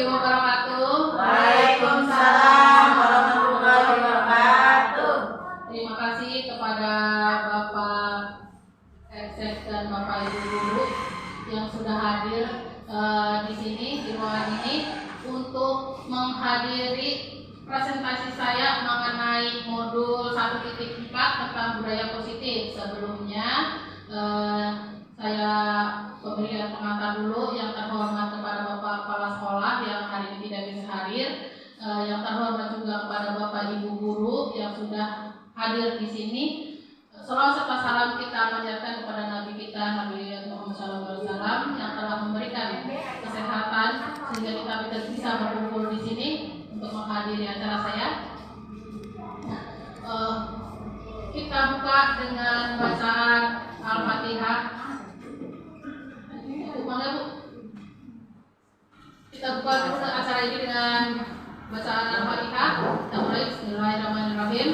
warahmatullahi wabarakatuh. Waalaikumsalam warahmatullahi wabarakatuh. Terima kasih kepada Bapak Ekses dan Bapak Ibu guru yang sudah hadir di sini di ruangan ini untuk menghadiri presentasi saya mengenai modul 1.4 tentang budaya positif. Sebelumnya saya pemberian pengantar dulu. Yang terhormat kepada Bapak Kepala Sekolah yang hari ini tidak bisa hadir, yang terhormat juga kepada Bapak Ibu guru yang sudah hadir di sini. Salawat serta salam kita panjatkan kepada Nabi kita Nabi Muhammad SAW yang telah memberikan kesehatan sehingga kita bisa berkumpul di sini untuk menghadiri acara saya. Kita buka dengan bacaan Al-Fatihah. Kita buka dulu acara ini dengan bacaan Al-Fatihah. Kita mulai. Bismillahirrahmanirrahim.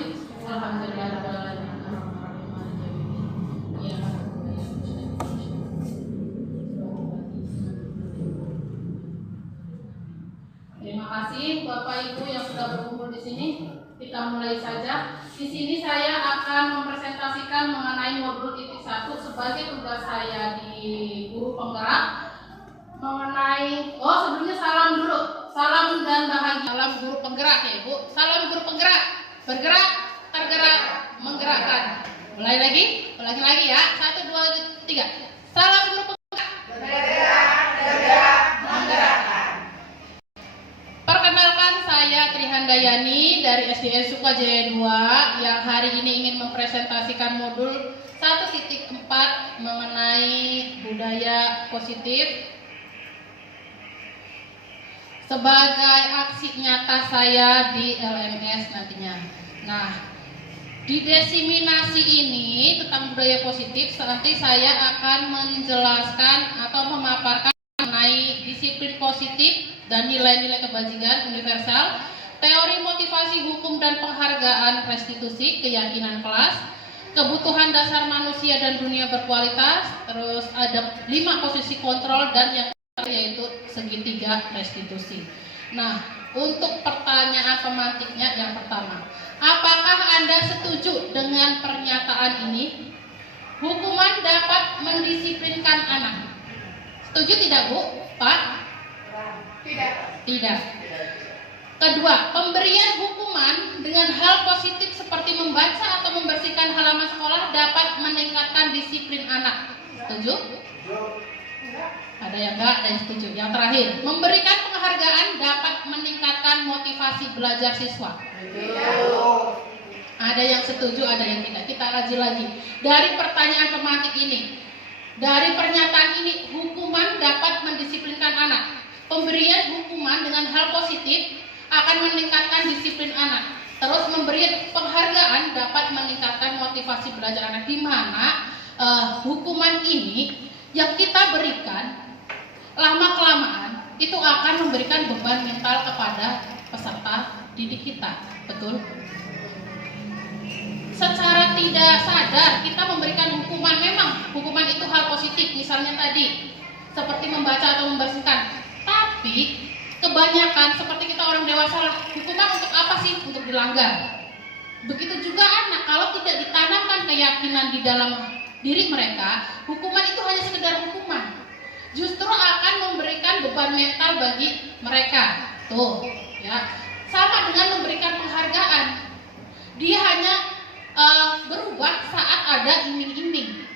Alhamdulillahirrahmanirrahim. Terima kasih Bapak Ibu yang sudah berkumpul di sini. Kita mulai saja. Di sini saya akan mempresentasikan mengenai modul titik 1 sebagai tugas saya di guru penggerak mengenai sebelumnya salam dulu. Salam dan bahagia. Salam guru penggerak ya Ibu. Salam guru penggerak. Bergerak, tergerak, menggerakkan. Mulai lagi, ulangi lagi ya. 1, 2, 3. Salam guru penggerak. Bergerak, tergerak, menggerakkan. Perkenalkan, saya Trihandayani dari SDN Sukajaya 2 yang hari ini ingin mempresentasikan modul 1.4 mengenai budaya positif sebagai aksi nyata saya di LMS nantinya. Nah, di diseminasi ini tentang budaya positif nanti saya akan menjelaskan atau memaparkan mengenai disiplin positif dan nilai-nilai kebajikan universal, teori motivasi hukum dan penghargaan restitusi, keyakinan kelas, kebutuhan dasar manusia dan dunia berkualitas, terus ada 5 posisi kontrol dan yang yaitu segitiga restitusi. Nah, untuk pertanyaan pemantiknya yang pertama, apakah Anda setuju dengan pernyataan ini? Hukuman dapat mendisiplinkan anak. Setuju tidak Bu? Pak? Tidak. Kedua, pemberian hukuman dengan hal positif seperti membaca atau membersihkan halaman sekolah dapat meningkatkan disiplin anak. Setuju? Ada yang enggak, ada yang setuju. Yang terakhir, memberikan penghargaan dapat meningkatkan motivasi belajar siswa. Ada yang setuju, ada yang tidak. Kita kaji lagi. Dari pertanyaan pemantik ini, dari pernyataan ini, hukuman dapat mendisiplinkan anak. Pemberian hukuman dengan hal positif akan meningkatkan disiplin anak. Terus memberi penghargaan dapat meningkatkan motivasi belajar anak. Di mana hukuman ini yang kita berikan lama-kelamaan itu akan memberikan beban mental kepada peserta didik kita. Betul? Secara tidak sadar kita memberikan hukuman, memang hukuman itu hal positif, misalnya tadi seperti membaca atau membersihkan. Tapi kebanyakan seperti kita orang dewasa lah, hukuman untuk apa sih? Untuk dilanggar. Begitu juga anak, kalau tidak ditanamkan keyakinan di dalam diri mereka, hukuman itu hanya sekedar hukuman. Justru akan memberikan beban mental bagi mereka. Tuh, ya. Sama dengan memberikan penghargaan. Dia hanya berubah saat ada iming-iming.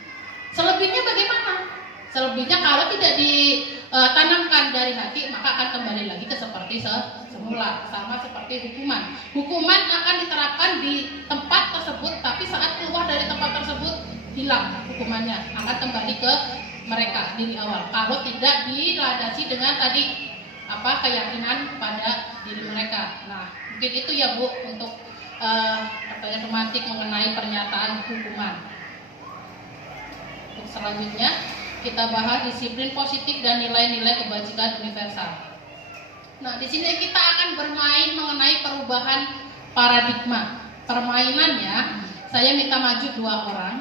Selebihnya bagaimana? Selebihnya kalau tidak ditanamkan dari hati, maka akan kembali lagi ke seperti semula. Sama seperti hukuman. Hukuman akan diterapkan di tempat tersebut, tapi saat keluar dari tempat tersebut hilang hukumannya, akan kembali ke mereka diri awal. Kalau tidak dilandasi dengan tadi keyakinan pada diri mereka. Nah, mungkin itu ya Bu untuk pertanyaan pemantik mengenai pernyataan hukuman. Untuk selanjutnya kita bahas disiplin positif dan nilai-nilai kebajikan universal. Nah, di sini kita akan bermain mengenai perubahan paradigma. Permainannya, saya minta maju 2 orang.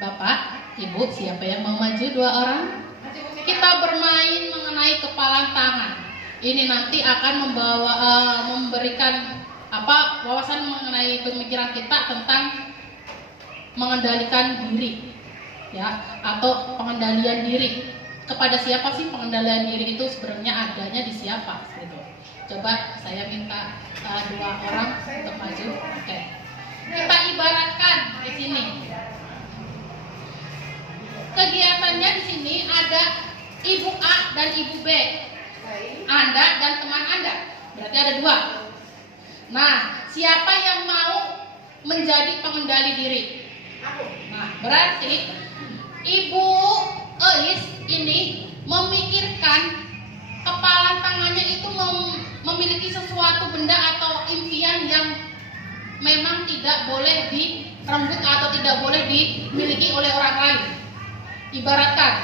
Bapak, Ibu, siapa yang mau maju 2 orang? Kita bermain mengenai kepalan tangan. ini nanti akan memberikan wawasan mengenai pemikiran kita tentang mengendalikan diri, ya, atau pengendalian diri. Kepada siapa sih pengendalian diri itu sebenarnya adanya di siapa? Gitu. Coba saya minta 2 orang untuk maju. Oke. Kita ibaratkan di sini. Kegiatannya di sini ada Ibu A dan Ibu B. Anda dan teman Anda. Berarti ada 2. Nah, siapa yang mau menjadi pengendali diri? Nah, berarti Ibu Eis ini memikirkan kepala tangannya itu memiliki sesuatu benda atau impian yang memang tidak boleh direnggut atau tidak boleh dimiliki oleh orang lain. Ibaratkan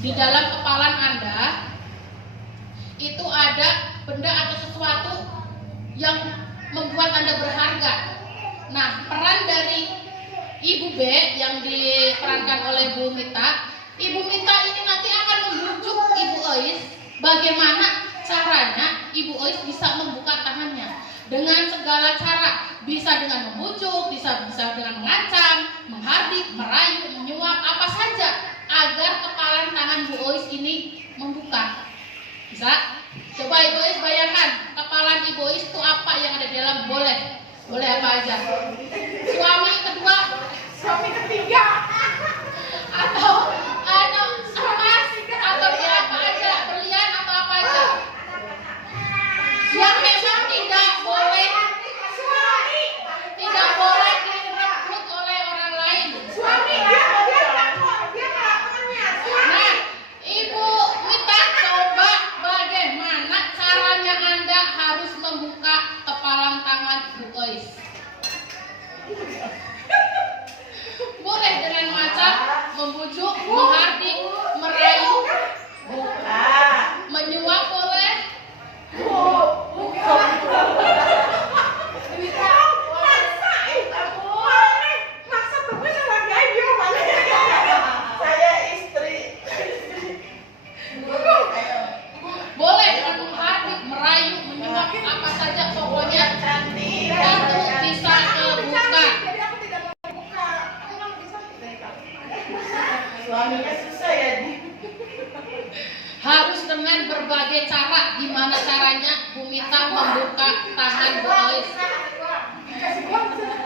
di dalam kepala Anda itu ada benda atau sesuatu yang membuat Anda berharga. Nah, peran dari Ibu B yang diperankan oleh Bu Mita, Ibu Mita ini nanti akan membujuk Ibu Eis bagaimana caranya Ibu Eis bisa membuka tangannya dengan segala cara, bisa dengan membujuk, bisa dengan mengancam, menghardik, merayu, menyuap, apa saja agar kepala tangan Bu Eis ini membuka. Bisa? Coba Ibu Eis bayangkan kepala Ibu Eis itu apa yang ada di dalam? Boleh apa aja? Suami kedua, Suami ketiga. atau emas atau apa aja, berlian atau apa aja yang memang tidak boleh direbut oleh orang lain. Suami dia melakukannya. Nah, Ibu Mita, coba bagaimana caranya Anda harus membuka kepalang tangan Bu Eis. Boleh dengan macam membujuk, menghardik, merayu, menyuap boleh. Masa bener lagi aja mana? Saya istri. Boleh dengan menghardik, merayu, menyuap, apa saja pokoknya Cantik. itu bisa kebuka. Jadi aku tidak mau buka. Aku kan lebih sakit dari kamu. Suaminya susah ya, Di. Harus dengan berbagai cara. Gimana caranya Bu Mita membuka tangan Bu Eis?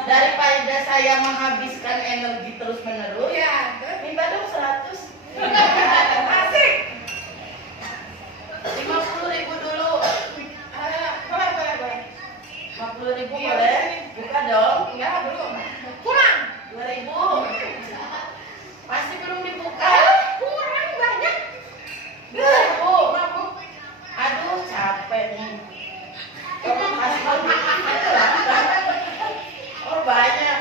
Daripada saya menghabiskan energi terus menerus, minta dong 100. Asik. 50.000 dulu. Boleh. 50.000 boleh? Buka dong. Enggak, belum. Kurang. 2.000. Masih belum dibuka. Kurang banyak. 2.000. Aduh, capek nih. Oh, banyak.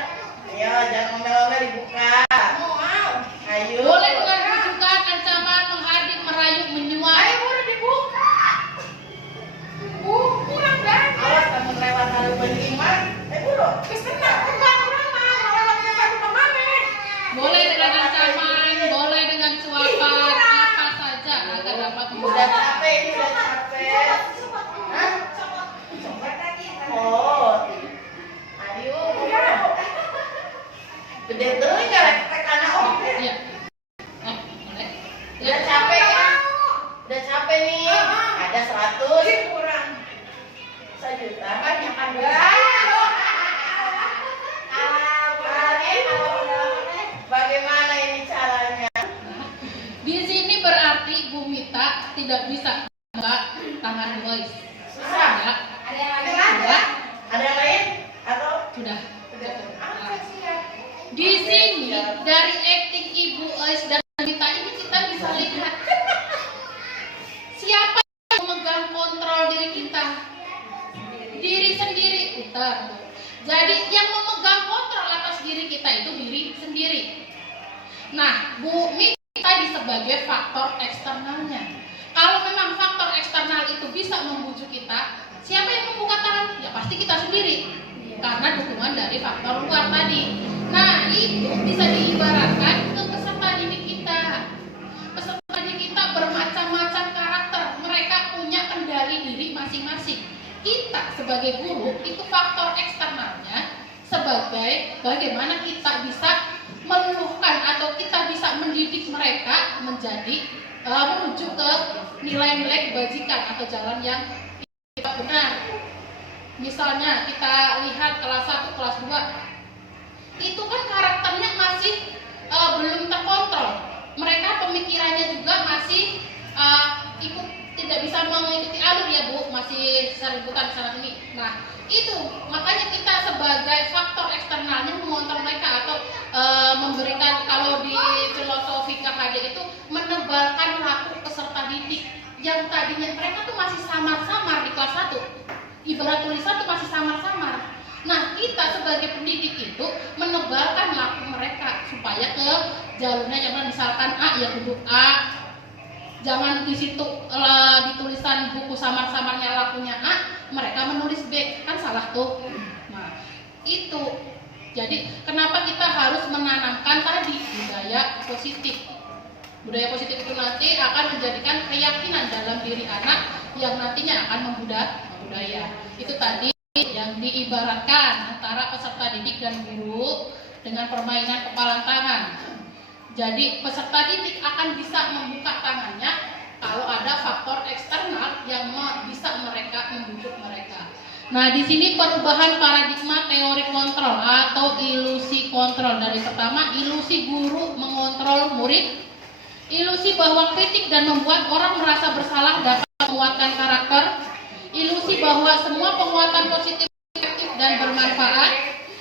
Ayo, jangan ngomel-ngomel dibuka. Mau. Ayo. Boleh dengan bujukan, ancaman, menghardik, merayu, menyuap. Ayo, udah dibuka. Kurang banyak. Awas kamu lewat halu beriman. Buru. Kesenang. Boleh dengan ancaman, boleh dengan suapan, apa saja agar dapat Udah membuka. capek ini, udah capek. Hah? Oh. Ayo. Gede tuh enggak rek anak om. Iya. Oh, boleh. Udah capek ya? Udah capek nih. Ada 100. Kurang. 1 juta. Banyak ada. Bagaimana ini caranya? Di sini berarti Bu Mita tidak bisa membuka tangan Bu Eis. Susah. Ya, Ada yang lain? Ada yang lain? Atau? sudah. Apa sih ya? Di sini dari acting Ibu Eis dan Bu Mita ini kita bisa lihat siapa yang memegang kontrol diri kita. Diri sendiri kita. Jadi yang memegang kontrol atas diri kita itu diri sendiri. Nah, Bu Mita tadi sebagai faktor eksternalnya. Kalau memang faktor eksternal itu bisa membujuk kita, siapa yang membuka tangan? Ya pasti kita sendiri. Karena dukungan dari faktor luar tadi. Nah, itu bisa diibaratkan ke peserta didik kita. Peserta didik kita bermacam-macam karakter. Mereka punya kendali diri masing-masing. Kita sebagai guru itu faktor eksternalnya sebagai bagaimana kita bisa meluluhkan atau kita bisa mendidik mereka menjadi menuju ke nilai-nilai kebajikan atau jalan yang benar. Misalnya kita lihat kelas 1, kelas 2 itu kan karakternya masih belum terkontrol. Mereka pemikirannya juga masih tidak bisa mengikuti alur ya Bu, masih seributan sana sini. Nah itu makanya kita sebagai faktor eksternalnya mengontrol mereka atau memberikan, kalau di filosofi KHD itu menebalkan laku peserta didik yang tadinya mereka tuh masih samar-samar di kelas 1, ibarat tulisan tuh masih samar-samar. Nah kita sebagai pendidik itu menebalkan laku mereka supaya ke jalurnya, jangan misalkan A ya duduk A, jangan di situ di tulisan buku samar-samarnya lakunya A, mereka menulis B, kan salah tuh. Nah itu jadi kenapa kita harus menanamkan tadi budaya positif. Budaya positif itu nanti akan menjadikan keyakinan dalam diri anak yang nantinya akan membudaya. Itu tadi yang diibaratkan antara peserta didik dan guru dengan permainan kepalan tangan. Jadi peserta didik akan bisa membuka tangannya kalau ada faktor eksternal yang bisa mereka membujuk mereka. Nah di sini perubahan paradigma teori kontrol atau ilusi kontrol. Dari pertama ilusi guru mengontrol murid, ilusi bahwa kritik dan membuat orang merasa bersalah dapat menguatkan karakter, ilusi bahwa semua penguatan positif dan bermanfaat,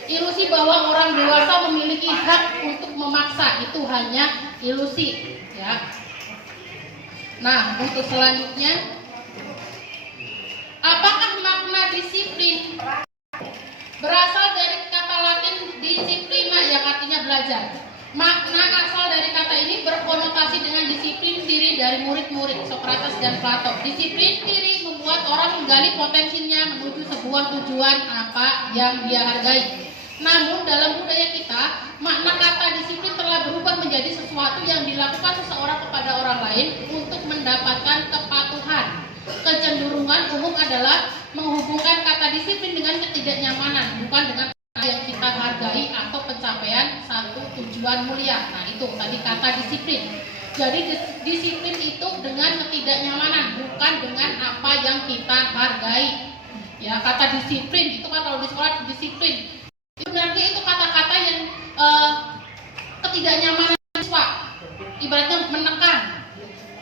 ilusi bahwa orang dewasa memiliki hak untuk memaksa, itu hanya ilusi ya. Nah untuk selanjutnya, apakah makna disiplin? Berasal dari kata Latin disciplina yang artinya belajar. Makna asal dari kata ini berkonotasi dengan disiplin diri dari murid-murid Sokrates dan Plato. Disiplin diri membuat orang menggali potensinya menuju sebuah tujuan apa yang dia hargai. Namun dalam budaya kita, makna kata disiplin telah berubah menjadi sesuatu yang dilakukan seseorang kepada orang lain untuk mendapatkan kepatuhan. Kecenderungan umum adalah menghubungkan kata disiplin dengan ketidaknyamanan, bukan dengan yang kita hargai atau pencapaian satu tujuan mulia. Nah itu tadi kata disiplin. Jadi disiplin itu dengan ketidaknyamanan, bukan dengan apa yang kita hargai. Ya kata disiplin itu kan kalau di sekolah disiplin itu berarti itu kata-kata yang ketidaknyamanan siswa, ibaratnya menekan,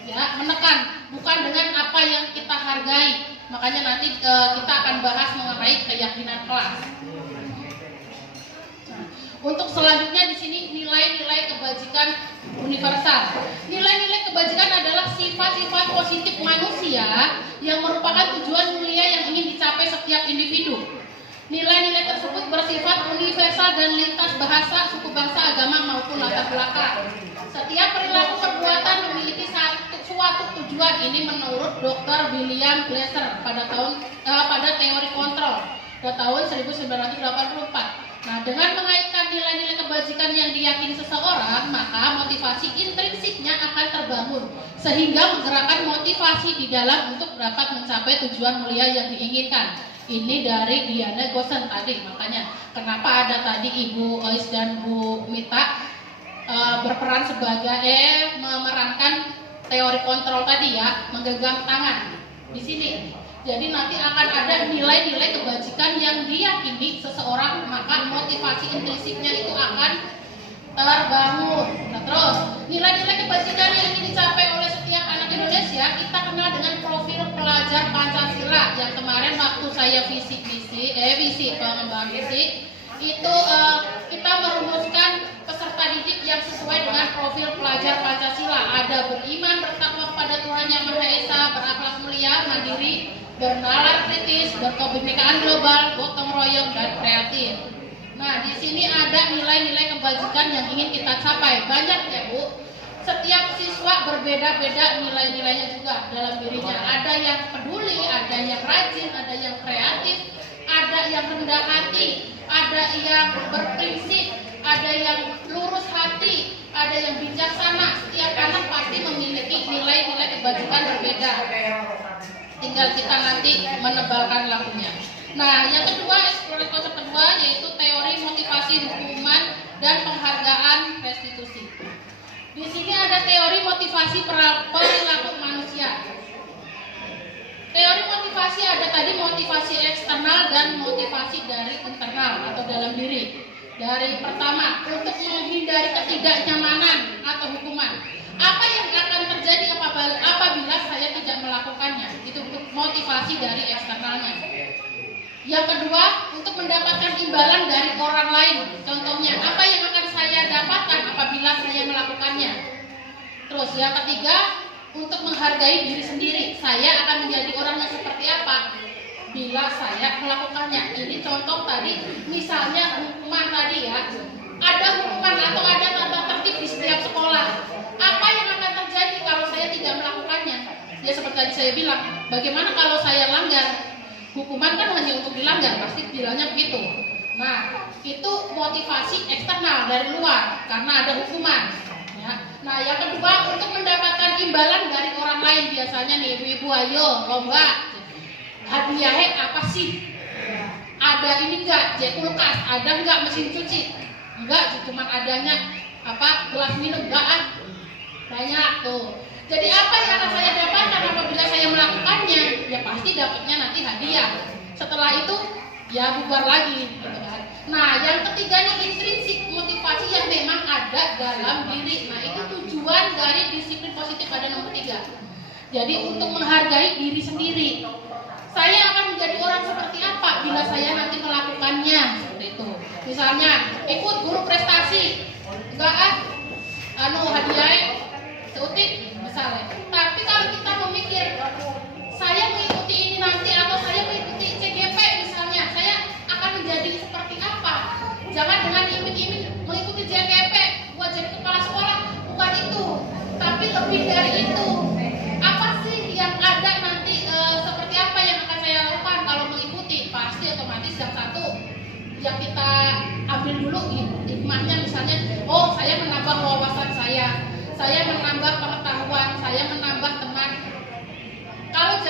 ya menekan, bukan dengan apa yang kita hargai. Makanya nanti kita akan bahas mengenai keyakinan kelas. Untuk selanjutnya di sini nilai-nilai kebajikan universal. Nilai-nilai kebajikan adalah sifat-sifat positif manusia yang merupakan tujuan mulia yang ingin dicapai setiap individu. Nilai-nilai tersebut bersifat universal dan lintas bahasa, suku bangsa, agama maupun latar belakang. Setiap perilaku perbuatan memiliki suatu tujuan. Ini menurut Dr. William Glasser pada teori kontrol pada tahun 1984. Nah, dengan mengaitkan nilai-nilai kebajikan yang diyakini seseorang, maka motivasi intrinsiknya akan terbangun sehingga menggerakkan motivasi di dalam untuk dapat mencapai tujuan mulia yang diinginkan. Ini dari Diana Gosen tadi, makanya kenapa ada tadi Ibu Ois dan Bu Mita berperan sebagai memerankan teori kontrol tadi ya, menggenggam tangan di sini. Jadi nanti akan ada nilai-nilai kebajikan yang diyakini seseorang, maka motivasi intrinsiknya itu akan terbangun. Nah, terus nilai-nilai kebajikan yang ingin dicapai oleh setiap anak Indonesia kita kenal dengan profil pelajar Pancasila yang kemarin waktu saya visi pengembangan visi itu kita merumuskan peserta didik yang sesuai dengan profil pelajar Pancasila. Ada beriman, bertakwa kepada Tuhan Yang Maha Esa, berakhlak mulia, mandiri, bernalar kritis, berkebinekaan global, gotong royong, dan kreatif. Nah, di sini ada nilai-nilai kebajikan yang ingin kita capai. Banyak ya Bu. Setiap siswa berbeda-beda nilai-nilainya juga dalam dirinya. Ada yang peduli, ada yang rajin, ada yang kreatif, ada yang rendah hati, ada yang berprinsip, ada yang lurus hati, ada yang bijaksana. Setiap anak pasti memiliki nilai-nilai kebajikan berbeda. tinggal kita nanti menebalkan lampunya. Nah, yang kedua, eksplorasi konsep kedua yaitu teori motivasi hukuman dan penghargaan restitusi. Di sini ada teori motivasi perilaku manusia. Teori motivasi ada tadi motivasi eksternal dan motivasi dari internal atau dalam diri. Dari pertama, untuk menghindari ketidaknyamanan atau hukuman. Apa yang akan terjadi apabila saya tidak melakukannya? Itu motivasi dari eksternalnya. Yang kedua, untuk mendapatkan imbalan dari orang lain. Contohnya, apa yang akan saya dapatkan apabila saya melakukannya? Terus yang ketiga, untuk menghargai diri sendiri. Saya akan menjadi orang yang seperti apa bila saya melakukannya. Ini contoh tadi, misalnya hukuman tadi ya. Ada hukuman atau ada tata tertib di setiap sekolah. Apa yang akan terjadi kalau saya tidak melakukannya? Ya seperti tadi saya bilang, bagaimana kalau saya langgar? Hukuman kan hanya untuk dilanggar, pasti bilangnya begitu. Nah, itu motivasi eksternal dari luar karena ada hukuman. Ya. Nah, yang kedua untuk mendapatkan imbalan dari orang lain, biasanya nih ibu-ibu, ayo lomba hadiahnya apa sih? Ada ini enggak? Kulkas, ada enggak mesin cuci? Enggak, cuma adanya apa? Gelas minum enggak? Banyak tuh. Jadi apa yang akan saya dapatkan apabila saya melakukannya? Ya pasti dapatnya nanti hadiah. Setelah itu ya bubar lagi, gitu kan. Nah, yang ketiga nih intrinsik motivasi yang memang ada dalam diri. Nah, itu tujuan dari disiplin positif pada nomor 3. Jadi untuk menghargai diri sendiri. Saya akan menjadi orang seperti apa bila saya nanti melakukannya? Seperti itu. Misalnya ikut guru prestasi, enggak hadiah seutik misalnya. Tapi kalau kita memikir saya mengikuti ini nanti atau saya mengikuti CGP misalnya, saya akan menjadi seperti apa? Jangan dengan iming-iming mengikuti CGP buat jadi kepala sekolah, bukan itu. Tapi lebih dari itu. Apa sih yang ada nanti seperti apa yang akan saya lakukan kalau mengikuti? Pasti otomatis yang satu yang kita ambil dulu hikmahnya, misalnya, oh saya menambah wawasan saya menambah pengetahuan, saya menambah teman. Kalau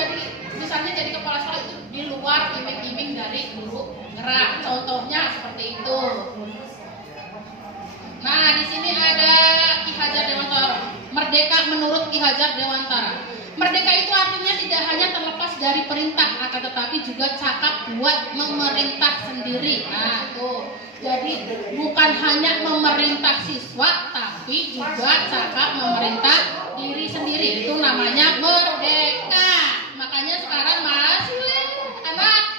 misalnya jadi kepala sekolah itu di luar iming-iming dari guru gerak, contohnya seperti itu. Nah, di sini ada Ki Hajar Dewantara. Merdeka menurut Ki Hajar Dewantara. Merdeka itu artinya tidak hanya terlepas dari perintah, akan tetapi juga cakap buat memerintah sendiri. Nah, tuh. Jadi bukan hanya memerintah siswa, tapi juga cakap memerintah diri sendiri. Itu namanya merdeka. Makanya sekarang anak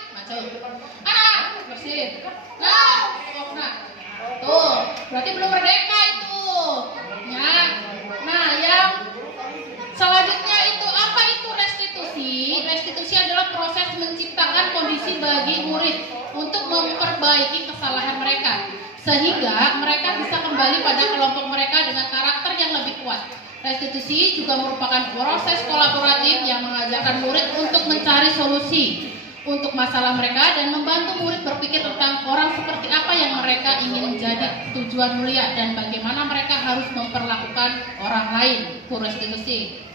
bersih. Tuh, berarti belum merdeka itu. Ya. Nah, yang selanjutnya itu apa itu restitusi? Restitusi adalah proses menciptakan kondisi bagi murid untuk memperbaiki kesalahan mereka sehingga mereka bisa kembali pada kelompok mereka dengan karakter yang lebih kuat. Restitusi juga merupakan proses kolaboratif yang mengajarkan murid untuk mencari solusi untuk masalah mereka dan membantu murid berpikir tentang orang seperti apa yang mereka ingin menjadi, tujuan mulia, dan bagaimana mereka harus memperlakukan orang lain. Itu restitusi.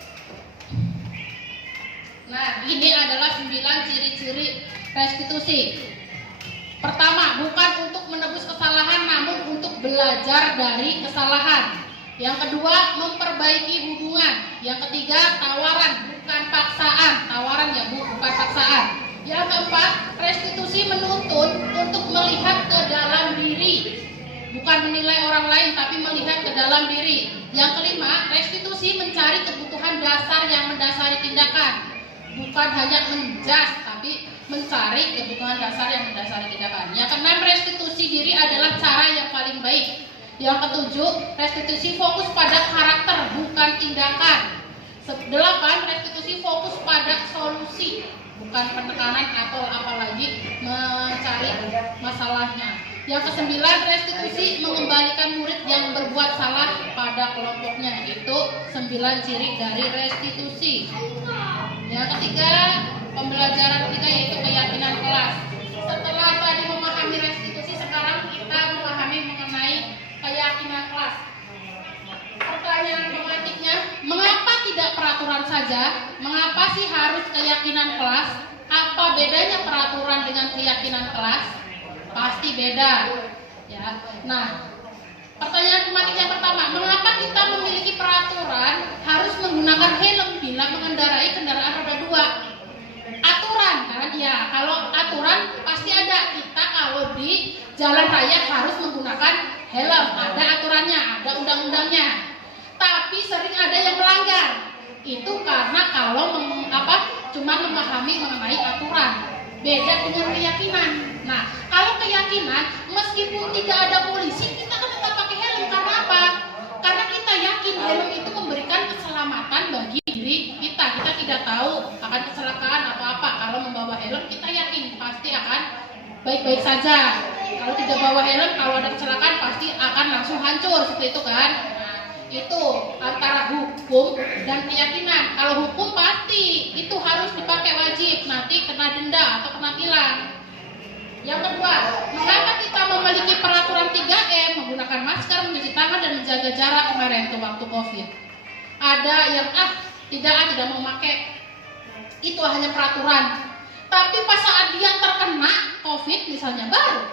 Nah, ini adalah 9 ciri-ciri restitusi. Pertama, bukan untuk menebus kesalahan, namun untuk belajar dari kesalahan. Yang kedua, memperbaiki hubungan. Yang ketiga, tawaran, bukan paksaan. Tawaran ya Bu, bukan paksaan. Yang keempat, restitusi menuntut untuk melihat ke dalam diri. Bukan menilai orang lain, tapi melihat ke dalam diri. Yang kelima, restitusi mencari kebutuhan dasar yang mendasari tindakan. Bukan hanya menjas, tapi mencari kebutuhan dasar yang mendasari tindakan. Yang keenam, restitusi diri adalah cara yang paling baik. Yang ketujuh, restitusi fokus pada karakter, bukan tindakan. 8, restitusi fokus pada solusi, bukan penekanan atau apalagi mencari masalahnya. Yang ke-9, restitusi mengembalikan murid yang berbuat salah pada kelompoknya. Itu 9 ciri dari restitusi. Yang ketiga, pembelajaran ketiga yaitu keyakinan kelas. Setelah tadi memahami restitusi, sekarang kita memahami mengenai keyakinan kelas. Pertanyaan pematiknya, mengapa tidak peraturan saja, mengapa sih harus keyakinan kelas? Apa bedanya peraturan dengan keyakinan kelas? Pasti beda. Ya. Nah, pertanyaan tematik yang pertama, mengapa kita memiliki peraturan harus menggunakan helm bila mengendarai kendaraan roda 2? Aturan kan? Ya, kalau aturan pasti ada. Kita kalau di jalan raya harus menggunakan helm, ada aturannya, ada undang-undangnya. Tapi sering ada yang melanggar. Itu karena kalau cuma memahami mengenai aturan. Beda dengan keyakinan. Nah, kalau keyakinan, meskipun tidak ada polisi, kita kan tetap pakai helm. Karena apa? Karena kita yakin helm itu memberikan keselamatan bagi diri kita. Kita tidak tahu akan kecelakaan atau apa. Kalau membawa helm, kita yakin pasti akan baik-baik saja. Kalau tidak bawa helm, kalau ada kecelakaan pasti akan langsung hancur, seperti itu kan. Nah, itu antara hukum dan keyakinan. Kalau hukum pasti itu harus dipakai wajib, nanti kena denda atau kena tilang. Yang kedua, mengapa kita memiliki peraturan 3M, menggunakan masker, mencuci tangan, dan menjaga jarak kemarin tuh waktu COVID. Ada yang tidak mau pakai, itu hanya peraturan. Tapi pas saat dia terkena COVID misalnya baru,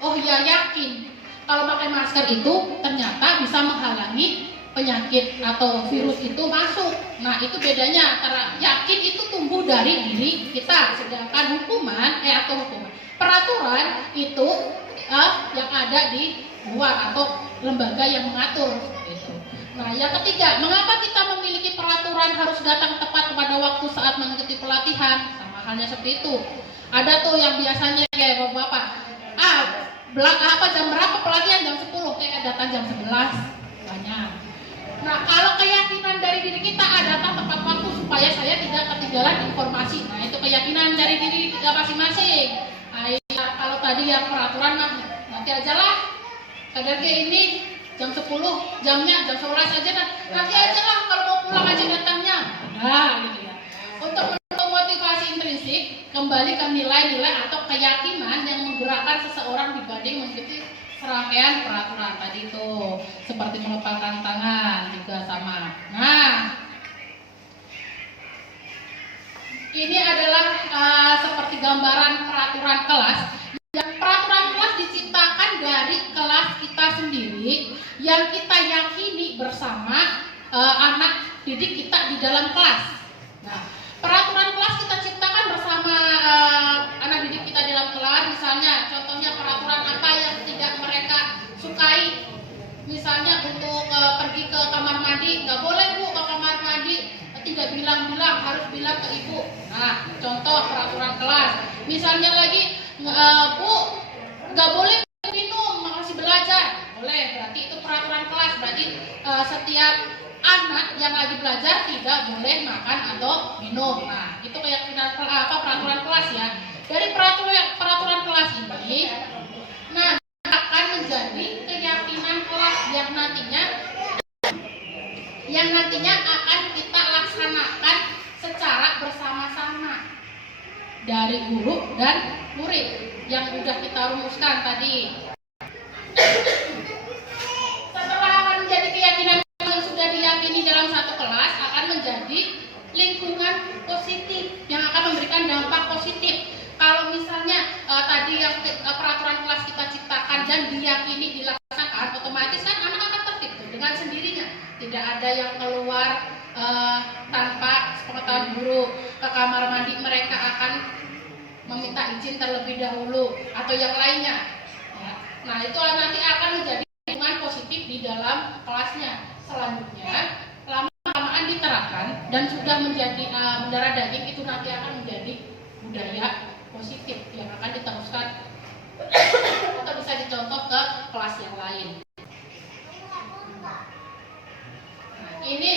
oh ya yakin kalau pakai masker itu ternyata bisa menghalangi penyakit atau virus itu masuk. Nah, itu bedanya antara yakin itu tumbuh dari diri kita, sedangkan peraturan itu yang ada di luar atau lembaga yang mengatur. Gitu. Nah, yang ketiga, mengapa kita memiliki peraturan harus datang tepat pada waktu saat mengikuti pelatihan? Sama halnya seperti itu. Ada tuh yang biasanya kayak bapak, jam berapa pelatihan? Jam 10, kayak datang jam 11. Banyak. Nah, kalau keyakinan dari diri kita datang tepat waktu supaya saya tidak ketinggalan informasi. Nah, itu keyakinan dari diri kita masing-masing. Kalau tadi yang peraturan nanti aja lah. Kadang kayak ini jam 10, jamnya jam 11 aja nanti aja lah kalau mau pulang aja datangnya. Nah, gitu ya. Untuk motivasi intrinsik, kembali ke nilai-nilai atau keyakinan yang menggerakkan seseorang dibanding mengikuti serangkaian peraturan tadi itu, seperti mengepalkan tangan juga sama. Nah, ini adalah seperti gambaran peraturan kelas. Yang peraturan kelas diciptakan dari kelas kita sendiri yang kita yakini bersama anak didik kita di dalam kelas. Nah, peraturan kelas kita ciptakan bersama anak didik kita di dalam kelas. Misalnya, contohnya peraturan apa yang tidak mereka sukai. Misalnya untuk pergi ke kamar mandi, nggak boleh bu ke kamar mandi, tidak bilang-bilang, harus bilang ke ibu. Nah, contoh peraturan kelas. Misalnya lagi, bu, nggak boleh minum, masih belajar. Boleh, berarti itu peraturan kelas. Berarti setiap anak yang lagi belajar tidak boleh makan atau minum. Nah, itu keyakinan peraturan kelas ya. Dari peraturan kelas ini, nah akan menjadi keyakinan kelas yang nantinya akan kita laksanakan secara bersama-sama dari guru dan murid yang sudah kita rumuskan tadi. Setelah akan menjadi keyakinan yang sudah diyakini dalam satu kelas, akan menjadi lingkungan positif yang akan memberikan dampak positif. Kalau misalnya tadi yang peraturan kelas kita ciptakan dan diyakini dilaksanakan, otomatis kan anak akan tertib dengan sendirinya. Tidak ada yang keluar tanpa sepengetahuan guru. Ke kamar mandi mereka akan meminta izin terlebih dahulu atau yang lainnya. Ya. Nah, itu nanti akan menjadi lingkungan positif di dalam kelasnya. Selanjutnya, lama-lamaan diterapkan dan sudah menjadi mendarah daging, itu nanti akan menjadi budaya positif yang akan diteruskan atau bisa dicontoh ke kelas yang lain. Nah, ini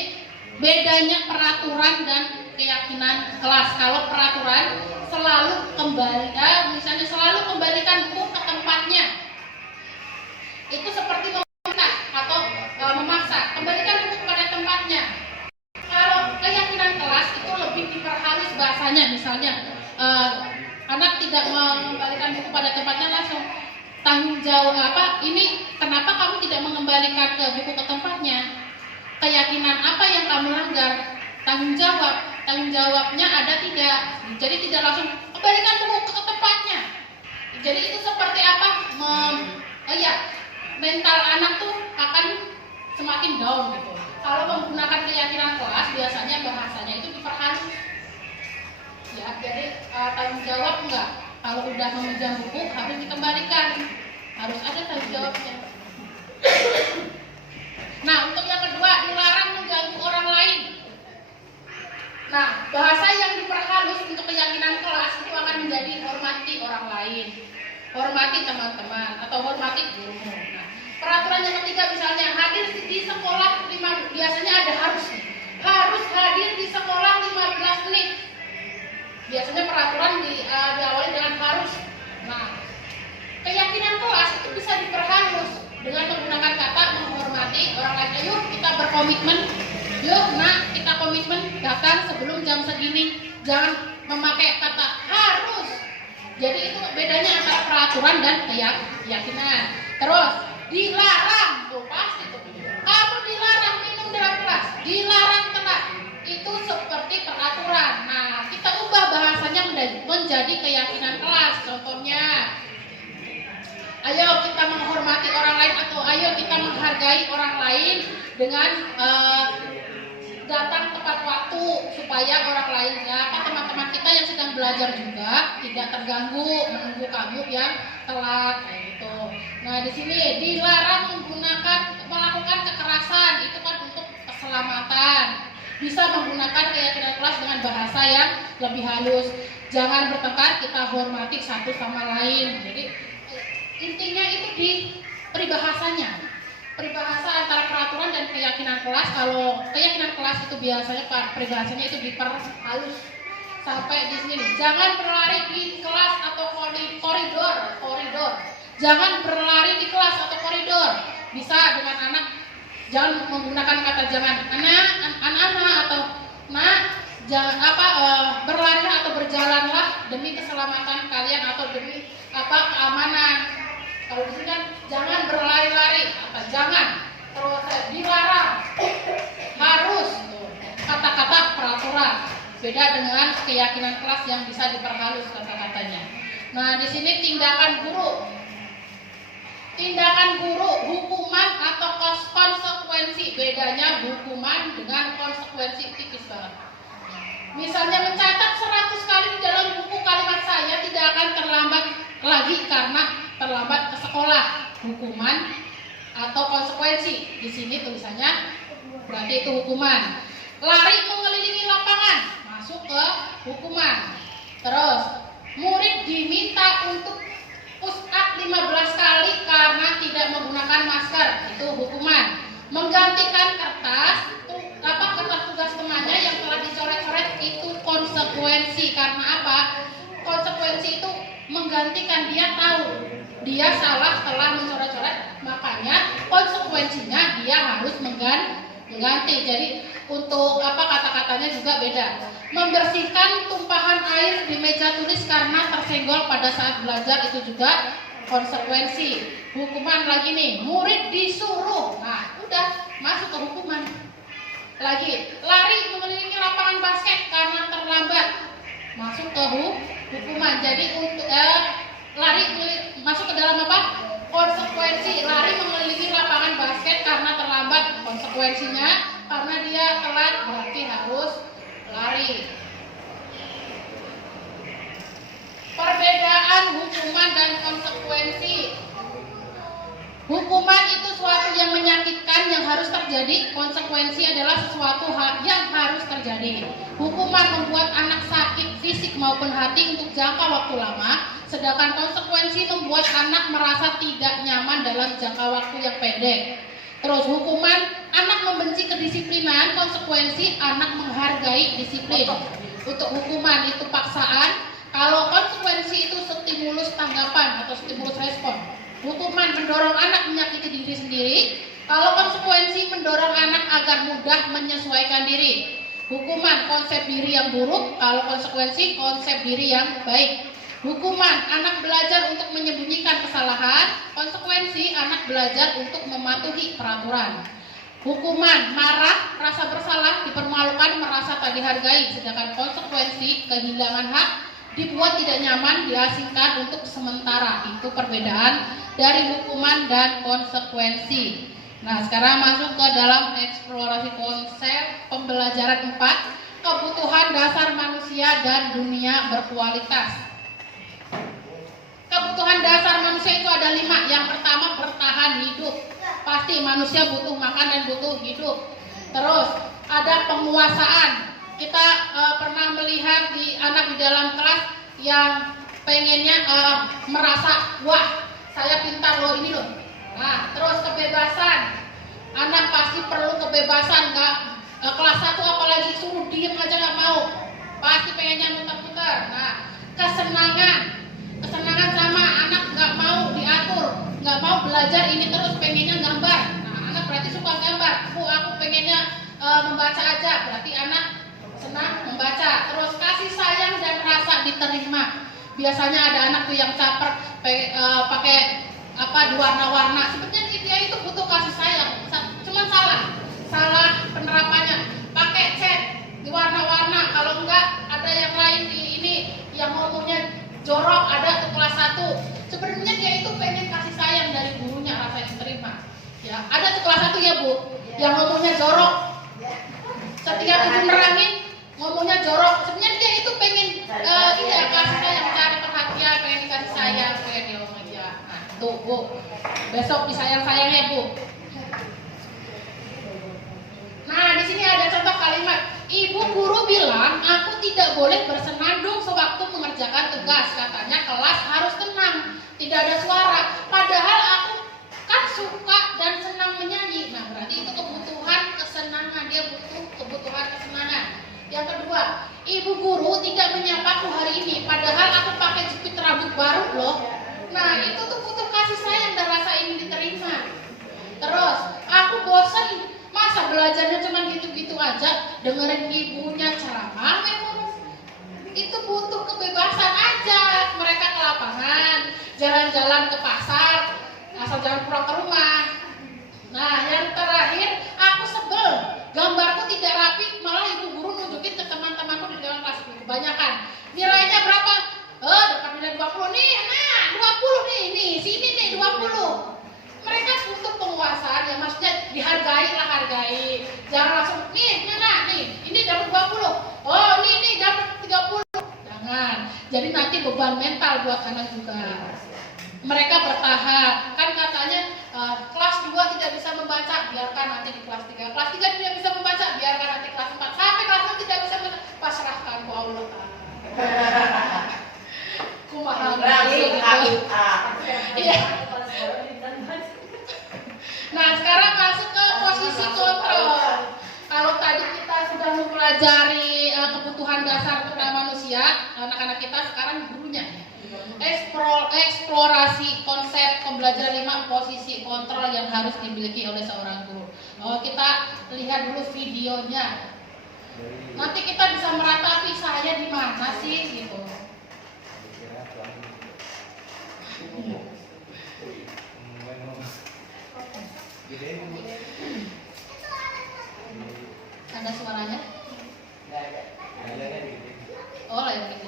bedanya peraturan dan keyakinan kelas. Kalau peraturan selalu misalnya selalu kembalikan buku ke tempatnya. Itu seperti meminta atau memaksa, kembalikan buku pada tempatnya. Kalau keyakinan kelas itu lebih diperhalus bahasanya, misalnya anak tidak mengembalikan buku pada tempatnya, langsung tanggung jawab ini kenapa kamu tidak mengembalikan buku ke tempatnya? Keyakinan apa yang kamu langgar? tanggung jawabnya ada tidak. Jadi tidak langsung kembalikan buku ke tempatnya. Jadi itu seperti apa? Mental anak tuh akan semakin down gitu. Kalau menggunakan keyakinan kelas, biasanya bahasanya itu diperhalus. Ya, jadi tanggung jawab enggak. Kalau udah meminjam buku harus dikembalikan. Harus ada tanggung jawabnya. Nah, untuk yang kedua, dilarang mengganggu orang lain. Nah, bahasa yang diperhalus untuk keyakinan kelas itu akan menjadi hormati orang lain, hormati teman-teman, atau hormati gurumu. Nah, peraturan yang ketiga misalnya hadir di sekolah biasanya ada harus hadir di sekolah 15 menit. Biasanya peraturan diawali dengan harus. Nah, keyakinan kelas itu bisa diperhalus dengan menggunakan kata menghormati orang lain. Ayo kita berkomitmen. Yuk nak, kita komitmen datang sebelum jam segini. Jangan memakai kata harus. Jadi itu bedanya antara peraturan dan keyakinan. Terus dilarang, tuh pasti tuh. Kamu dilarang minum dalam kelas, dilarang telat. Itu seperti peraturan. Nah, kita ubah bahasanya menjadi keyakinan kelas. Contohnya, ayo kita menghormati orang lain atau ayo kita menghargai orang lain dengan datang tepat waktu supaya orang lain teman-teman kita yang sedang belajar juga tidak terganggu menunggu kamu yang telat kayak gitu. Nah, di sini dilarang melakukan kekerasan, itu kan untuk keselamatan. Bisa menggunakan keyakinan kelas dengan bahasa yang lebih halus. Jangan bertengkar, kita hormati satu sama lain. Jadi intinya itu di peribahasanya. Peribahasa antara peraturan dan keyakinan kelas. Kalau keyakinan kelas itu biasanya peribahasanya itu diperhalus sampai di sini. Jangan berlari di kelas atau koridor. Jangan berlari di kelas atau koridor. Bisa dengan anak, jangan menggunakan kata jangan anak-anak atau berlari atau berjalanlah demi keselamatan kalian atau demi keamanan. Kalau di sini kan jangan berlari-lari, jangan, terus dilarang, harus, kata-kata peraturan. Beda dengan keyakinan kelas yang bisa diperhalus kata-katanya. Nah, di sini tindakan guru, hukuman atau konsekuensi. Bedanya hukuman dengan konsekuensi tipis banget. Misalnya mencatat 100 kali di dalam buku kalimat saya tidak akan terlambat lagi karena terlambat ke sekolah. Hukuman atau konsekuensi. Di sini tulisannya berarti itu hukuman. Lari mengelilingi lapangan masuk ke hukuman. Terus murid diminta untuk push up 15 kali karena tidak menggunakan masker, itu hukuman. Menggantikan kertas tugas temannya yang telah dicoret-coret, itu konsekuensi. Karena apa? Konsekuensi itu menggantikan, dia tahu dia salah telah mencoret-coret, makanya konsekuensinya dia harus mengganti. Jadi untuk kata-katanya juga beda. Membersihkan tumpahan air di meja tulis karena tersenggol pada saat belajar, itu juga konsekuensi. Hukuman lagi nih, murid disuruh, nah udah masuk ke hukuman. Lagi lari mengelilingi lapangan basket karena terlambat, masuk ke hukuman. Jadi untuk lari masuk ke dalam konsekuensi. Lari mengelilingi lapangan basket karena terlambat, konsekuensinya karena dia telat berarti harus lari. Perbedaan hukuman dan konsekuensi. Hukuman itu sesuatu yang menyakitkan yang harus terjadi. Konsekuensi adalah sesuatu yang harus terjadi. Hukuman membuat anak sakit fisik maupun hati untuk jangka waktu lama, sedangkan konsekuensi membuat anak merasa tidak nyaman dalam jangka waktu yang pendek. Terus hukuman, anak membenci kedisiplinan, konsekuensi anak menghargai disiplin. Untuk hukuman itu paksaan, kalau konsekuensi itu stimulus tanggapan atau stimulus respon. Hukuman mendorong anak menyakiti diri sendiri, kalau konsekuensi mendorong anak agar mudah menyesuaikan diri. Hukuman konsep diri yang buruk, kalau konsekuensi konsep diri yang baik. Hukuman anak belajar untuk menyembunyikan kesalahan, konsekuensi anak belajar untuk mematuhi peraturan. Hukuman, marah, rasa bersalah, dipermalukan, merasa tak dihargai, sedangkan konsekuensi, kehilangan hak, dibuat tidak nyaman, diasingkan untuk sementara. Itu perbedaan dari hukuman dan konsekuensi. Nah, sekarang masuk ke dalam eksplorasi konsep pembelajaran 4, kebutuhan dasar manusia dan dunia berkualitas. Kebutuhan dasar manusia itu ada 5. Yang pertama, bertahan hidup. Pasti manusia butuh makan dan butuh hidup. Terus ada penguasaan. Kita pernah melihat di anak di dalam kelas yang pengennya merasa, wah saya pintar loh ini loh. Nah, terus kebebasan. Anak pasti perlu kebebasan. Kelas 1 apalagi suruh diem aja nggak mau. Pasti pengennya muter-muter. Nah, kesenangan sama anak nggak mau diatur, nggak mau belajar ini terus, pengennya gambar. Nah, anak berarti suka gambar. Aku pengennya membaca aja, berarti anak senang membaca. Terus kasih sayang dan rasa diterima. Biasanya ada anak tuh yang caper pakai warna-warna. Sebenarnya dia itu butuh kasih sayang, cuma salah penerapannya. Pakai cat di warna-warna, kalau enggak ada yang lain di ini yang ngomongnya jorok, ada tuh kelas 1. Sebenarnya dia itu pengen kasih sayang dari gurunya, rasa diterima. Ya, ada tuh kelas 1 ya Bu, yang ngomongnya jorok. Setiap ibu nerangin ngomongnya jorok. Sebenarnya dia itu pengen kasih sayang, cari perhatian, pengen dikasih sayang, pengen diomong aja. Nah, tuh Bu, besok disayang-sayangnya Bu. Nah, di sini ada contoh kalimat. Ibu guru bilang aku tidak boleh bersenandung sewaktu mengerjakan tugas. Katanya kelas harus tenang, tidak ada suara. Padahal aku kan suka dan senang menyanyi. Nah, berarti itu kebutuhan kesenangan. Dia butuh kebutuhan kesenangan. Yang kedua, ibu guru tidak menyapaku hari ini. Padahal aku pakai jepit rambut baru loh. Nah, itu tuh butuh kasih sayang dan rasa ingin diterima. Terus, aku bosan. Masa belajarnya cuma gitu-gitu aja, dengerin ibunya ceramah memang. Itu butuh kebebasan aja. Mereka ke lapangan, jalan-jalan ke pasar, asal jangan pulang ke rumah. Nah, yang terakhir, aku sebel. Gambarku tidak rapi, malah ibu guru nunjukin ke teman-temanku di dalam kelas. Kebanyakan. Nilainya berapa? Dapat nilai 20 nih. Nah, 20 nih, sini nih 20. Mereka butuh penguasaan, ya maksudnya dihargai lah, hargai. Jangan langsung, nih, ini dapat 20. Oh, ini dapat 30. Jangan. Jadi nanti beban mental buat anak juga. Mereka bertahan. Kan katanya kelas 2 tidak bisa membaca, biarkan nanti di kelas 3. Kelas 3 tidak bisa membaca, biarkan nanti kelas 4. Sampai kelas 6 tidak bisa membaca, pasrahkan ku Allah Ta'ala. Kumaha. Iya. Nah, sekarang masuk ke posisi kontrol. Kalau tadi kita sudah mempelajari kebutuhan dasar tentang manusia, anak-anak kita sekarang gurunya. Eksplorasi konsep pembelajaran 5 posisi kontrol yang harus dimiliki oleh seorang guru. Kita lihat dulu videonya. Nanti kita bisa meratapi saya di mana sih gitu. Ada suaranya? Nggak ada. Oh, yang ini.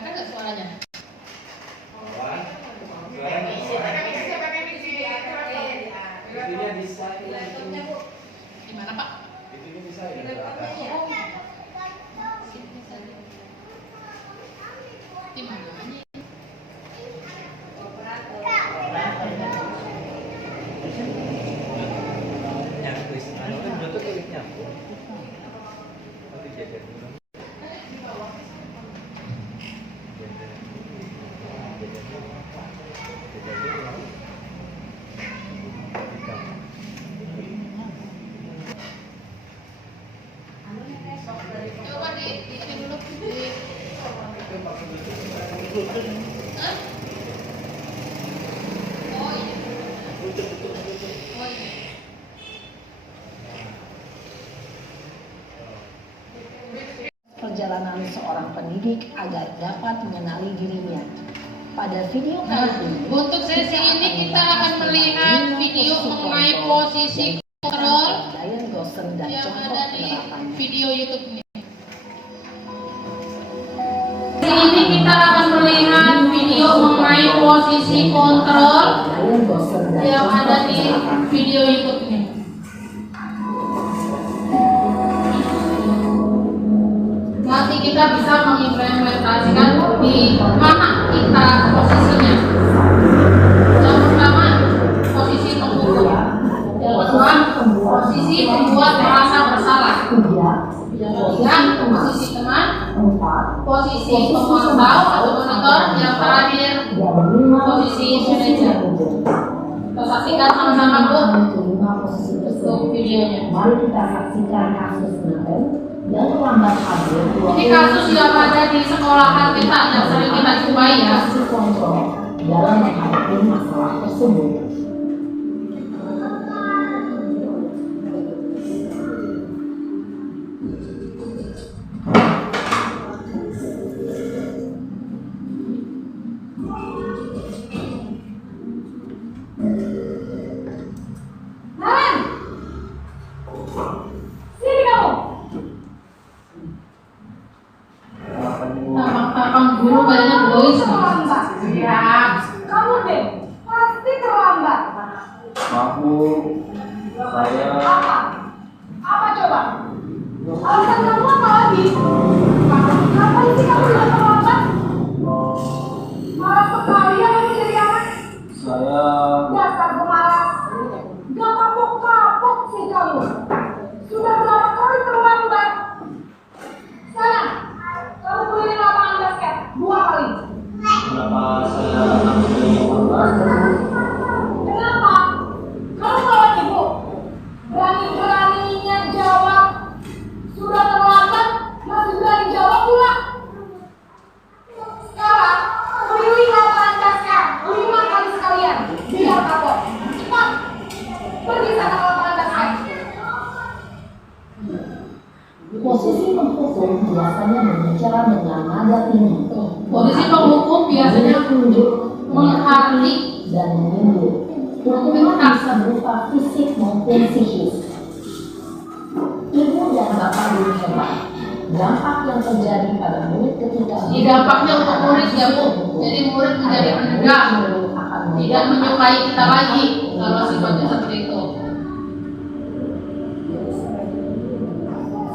Ada nggak suaranya? Gimana Pak? Di mana? Coba di ini dulu Hah? Oh iya. Oh iya. Perjalanan seorang pendidik agar dapat mengenali dirinya. Pada video Nah, kali ini, untuk sesi ini kita akan melihat video mengenai posisi kontrol Diane Gosser dan yang contoh ada di penerapannya. video YouTube ini. Sesi ini kita akan melihat video mengenai posisi kontrol Diane Gosser dan yang contoh ada di penerapannya. video YouTube ini. Nanti kita bisa mengimplementasikan di mana kita posisinya. Yang pertama, posisi pembunuh. Yang kedua, posisi membuat merasa bersalah. Yang ketiga, posisi teman. Posisi pemantau atau monitor. Yang terakhir, posisi manajer. Kita saksikan sama-sama, Bu, untuk videonya. Mari kita saksikan kasus kemarin yang lambat hadir. Ini kasus yang ada di sekolahan kita yang sering kita jumpai ya. Posisi kontrol dalam menghadapi masalah tersebut. Tampang-tampang guru kayaknya boys nih. Ya, kamu deh, pasti terlambat. Maaf Bu, saya Apa? Apa coba? Alasan kamu apa lagi? Ngapain sih kamu bisa terlambat? Marah sekali ya kamu jadi anak. saya Dasar pemalas. Gak kapok-kapok sih kamu. Sudah berapa kali terlambat? Sana, kamu keliling lapangan basket 2 kali. kenapa saya harus terlambat? Kenapa? Kamu lawan ibu. Berani-beraninya jawab. Sudah terlambat, masih berani jawab pula. Sekarang, keliling lapangan basket 5 kali sekalian. Biar kapok. Cepat. Pergi sana ke lapangan basket. Posisi penghukum biasanya berbicara dengan nada tinggi. Posisi penghukum biasanya menghardik dan menyindir. Hukuman bisa berupa fisik maupun psikis. Ibu dan bapak guru hebat. Dampak yang terjadi pada murid ketika Ini dampaknya untuk murid ya Bu. Jadi murid menjadi pendiam, tidak menyukai kita lagi kalau sifatnya seperti itu.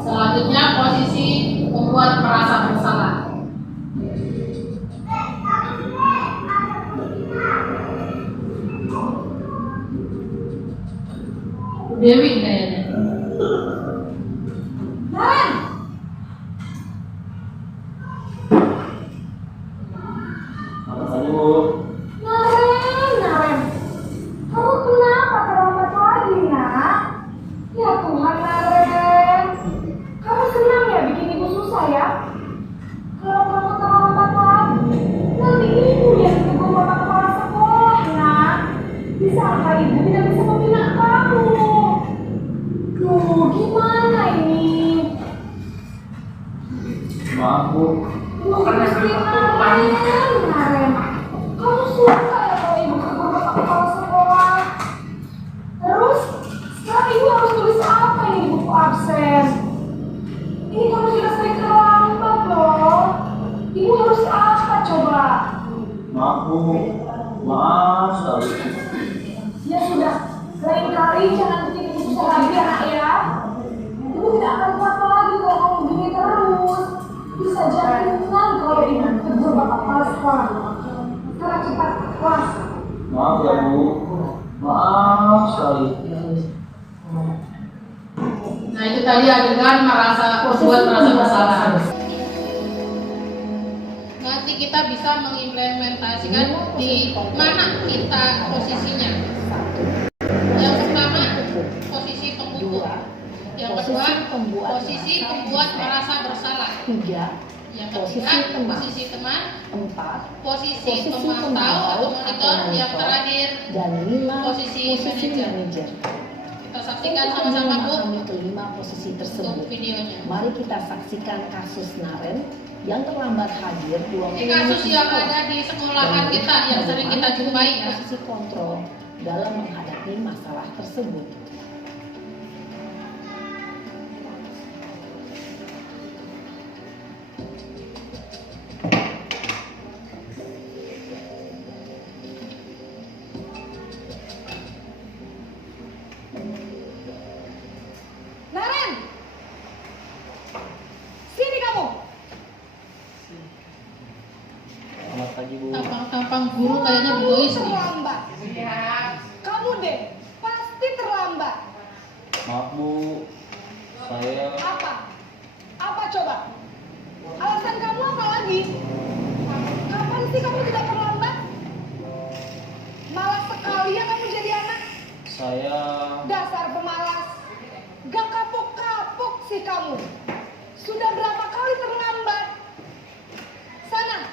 Selanjutnya posisi membuat merasa bersalah. Dewi kayaknya. Naren, Apa tadi Bu? Naren. Kamu kenapa terlambat lagi, nak? Ya Tuhan, Naren. Kamu senang ya bikin ibu susah ya? Kalau kamu terlambat lagi, nanti ibu yang tegur bapak kepala sekolah, nak. Bisakah ibu tidak bisa membina kamu? Duh, gimana ini? Maaf Bu, Ibu pasti Naren. Kamu suka ya kalau ibu tegur bapak kepala sekolah? Terus, sekarang ibu harus tulis apa ini di buku absen? Ini kamu sudah sering terlambat loh. Ibu harus apa coba? maaf Bu, maaf sekali. Ya sudah, lain kali jangan bikin ibu susah lagi ya nak ya. Ibu tidak akan kuat lagi kalau kamu begini terus. Bisa jadikan kalau ibu tegur bapak kepala sekolah. Sekarang cepat kelas. Maaf ya Bu, maaf sekali. Nah itu tadi adegan membuat merasa bersalah. Nanti kita bisa mengimplementasikan di mana kita posisinya. Yang pertama, posisi pembunuh. Yang kedua, posisi membuat merasa bersalah. 3. Yang ketiga, posisi teman. 4. Posisi pemantau atau monitor. Yang terakhir, Dan 5. posisi manajer. manajer. Kita Kita saksikan Untuk sama-sama, Bu, memahami kelima posisi untuk tersebut, videonya. mari kita saksikan kasus Naren yang terlambat hadir 20 Ini kasus menit yang sekolah. ada di sekolahan kita yang sering kita jumpai ya. Posisi kontrol dalam menghadapi masalah tersebut. Naren! Sini kamu! Selamat pagi, Bu. Tampang-tampang guru kayaknya begois nih. Terlambat. Kamu deh, pasti terlambat. Maaf, Bu. Saya Apa? Apa coba? Alasan kamu apa lagi? Kapan sih kamu tidak terlambat? Malas sekali ya kamu jadi anak. saya Dasar pemalas. Gak kapok-kapok sih kamu. Sudah berapa kali terlambat? Sana,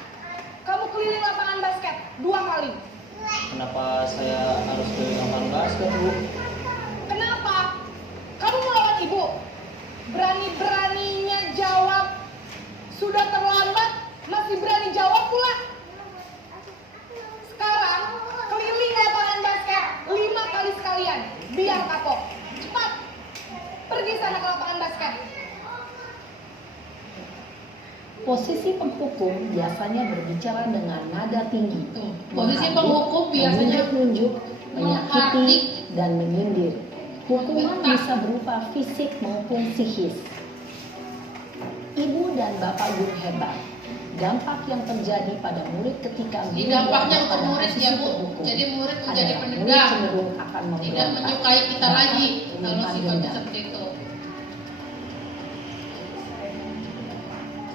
kamu keliling lapangan basket 2 kali. kenapa saya harus keliling lapangan basket, Bu? Kenapa? Kamu melawan ibu? Berani-beraninya jawab. Sudah terlambat, masih berani jawab pula. Sekarang, keliling lapangan basket 5 kali sekalian. Biar kapok. Cepat. Pergi sana ke lapangan basket. Posisi penghukum biasanya berbicara dengan nada tinggi. Tuh, posisi Menghardik, penghukum biasanya menunjuk, menyakiti, menghardik, dan menyindir. Hukuman membentak. bisa berupa fisik maupun psikis. Ibu dan bapak guru hebat. Dampak yang terjadi pada murid ketika Di guru dampaknya berada untuk pada murid posisi ya, Bu. penghukum Jadi murid menjadi adalah murid penendam, cenderung akan tidak memberontak, menyukai kita bahkan lagi kalau menyimpan sifatnya dendam. seperti itu.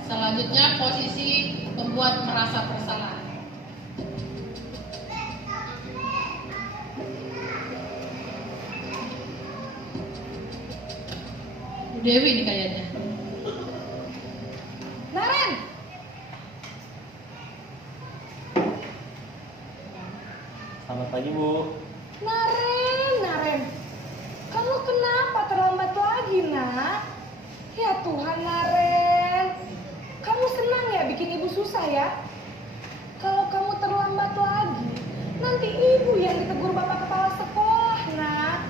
Selanjutnya posisi membuat merasa bersalah. Bu Dewi nih kayaknya. Naren! Selamat pagi, Bu. Naren. Kamu kenapa terlambat lagi, nak? Ya Tuhan, Naren. Kamu senang ya bikin ibu susah ya? Kalau kamu terlambat lagi, nanti ibu yang ditegur bapak kepala sekolah, nak.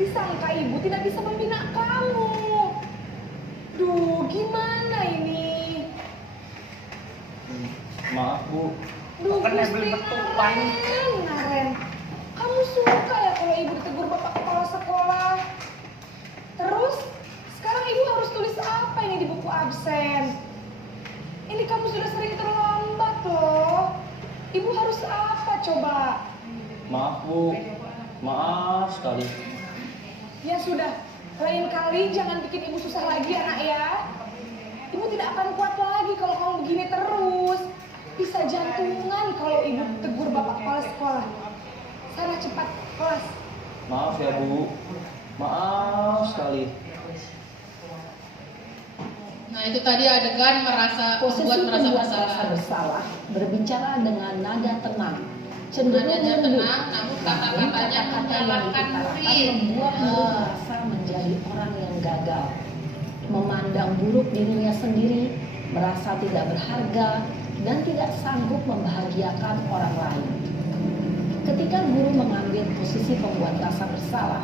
Disangka ibu tidak bisa membina kamu. Duh, gimana ini? Maaf, Bu. Duh, Gusti Naren. Kamu suka ya kalau ibu ditegur bapak kepala sekolah? Terus, sekarang ibu harus tulis apa ini di buku absen? Ini kamu sudah sering terlambat loh. Ibu harus apa coba? Maaf, Bu. Maaf sekali. Ya sudah, lain kali jangan bikin ibu susah lagi anak ya. Ibu tidak akan kuat lagi kalau kamu begini terus. Bisa jantungan kalau ibu tegur bapak kepala sekolah. Sana cepat kelas. Maaf ya, Bu. Maaf sekali. Nah itu tadi adegan Posisi membuat merasa pembuat bersalah. merasa bersalah berbicara dengan nada tenang, cenderung Nadanya lembut, tenang, namun namun kata-katanya kata-kata yang menyalahkan diutarakan murid. membuat murid merasa menjadi orang yang gagal, memandang buruk dirinya sendiri, merasa tidak berharga, dan tidak sanggup membahagiakan orang lain. Ketika guru mengambil posisi pembuat rasa bersalah,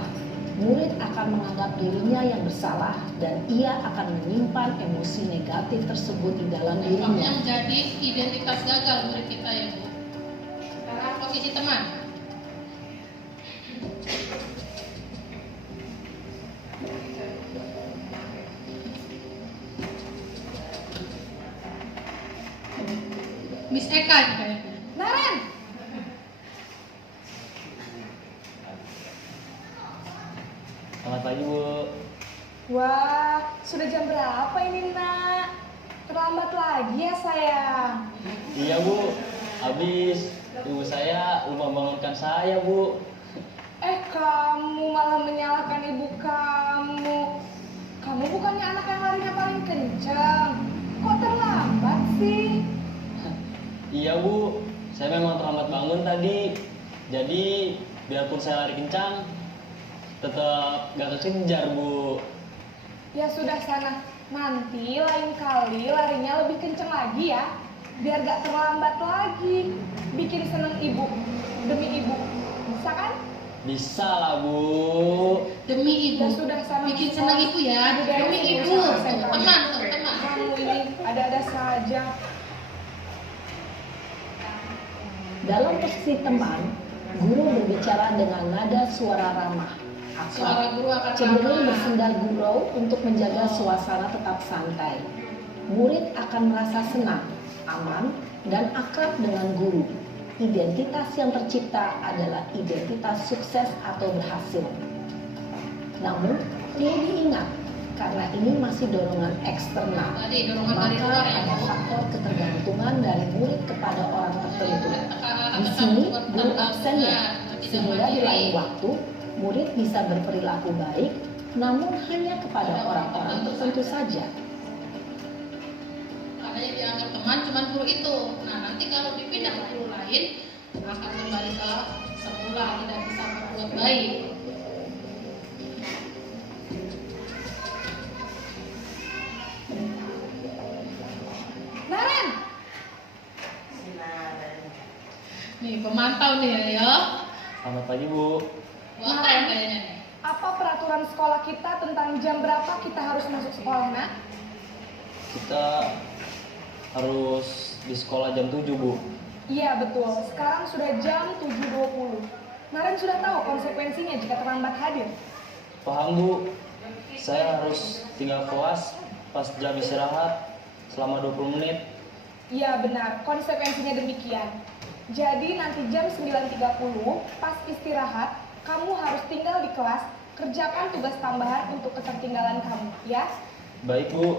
murid akan menganggap dirinya yang bersalah dan ia akan menyimpan emosi negatif tersebut di dalam Dampaknya dirinya. menjadi identitas gagal murid kita ya, Bu. Sekarang posisi teman. Miss Eka nih kayaknya. Naren, Selamat pagi, Bu. wah sudah jam berapa ini nak? Terlambat lagi ya sayang. Iya, Bu. Habis ibu saya lupa bangunkan saya, Bu. Kamu malah menyalahkan ibu kamu. Kamu bukannya anak yang larinya paling kencang. Kok terlambat sih? Iya, Bu. Saya memang terlambat bangun tadi. Jadi, biarpun saya lari kencang, tetap gak kekejar, Bu. Ya sudah sana, nanti lain kali larinya lebih kenceng lagi ya, biar gak terlambat lagi. Bikin seneng ibu, demi ibu, bisa kan? Bisa lah, Bu. Demi ibu. Ya sudah sana. Bikin senang ibu ya. Udah, Demi ibu, ibu. sama Teman. Kamu ini ada-ada saja. Dalam posisi teman, guru berbicara dengan nada suara ramah, Suara guru akan cenderung ramah. bersenda gurau untuk menjaga suasana tetap santai. Murid akan merasa senang, aman, dan akrab dengan guru. Identitas yang tercipta adalah identitas sukses atau berhasil. Namun, perlu diingat, karena ini masih dorongan eksternal, Tadi dorongan dari maka luar ya, ada Bu. faktor ketergantungan dari murid kepada orang tertentu. Di Tetap sini, tetap guru absen ya, tidak sehingga di mandiri. lain waktu, murid bisa berperilaku baik, namun hanya kepada orang-orang tertentu saja. Karena yang dianggap teman cuma guru itu. Nah, nanti kalau dipindah ke guru lain akan kembali ke semula, tidak bisa berbuat baik. Naren, Nih, pemantau nih ya. Selamat pagi, Bu. Buatan kayaknya nih. apa peraturan sekolah kita tentang jam berapa kita harus masuk sekolah, nak? Kita harus di sekolah jam 7, Bu. Iya betul, sekarang sudah jam 7.20. Naren sudah tahu konsekuensinya jika terlambat hadir. Paham, Bu. Saya harus tinggal kelas pas jam istirahat selama 20 menit. Iya benar, konsekuensinya demikian. Jadi nanti jam 9.30 pas istirahat, kamu harus tinggal di kelas, kerjakan tugas tambahan untuk ketertinggalan kamu, ya? Baik, Bu.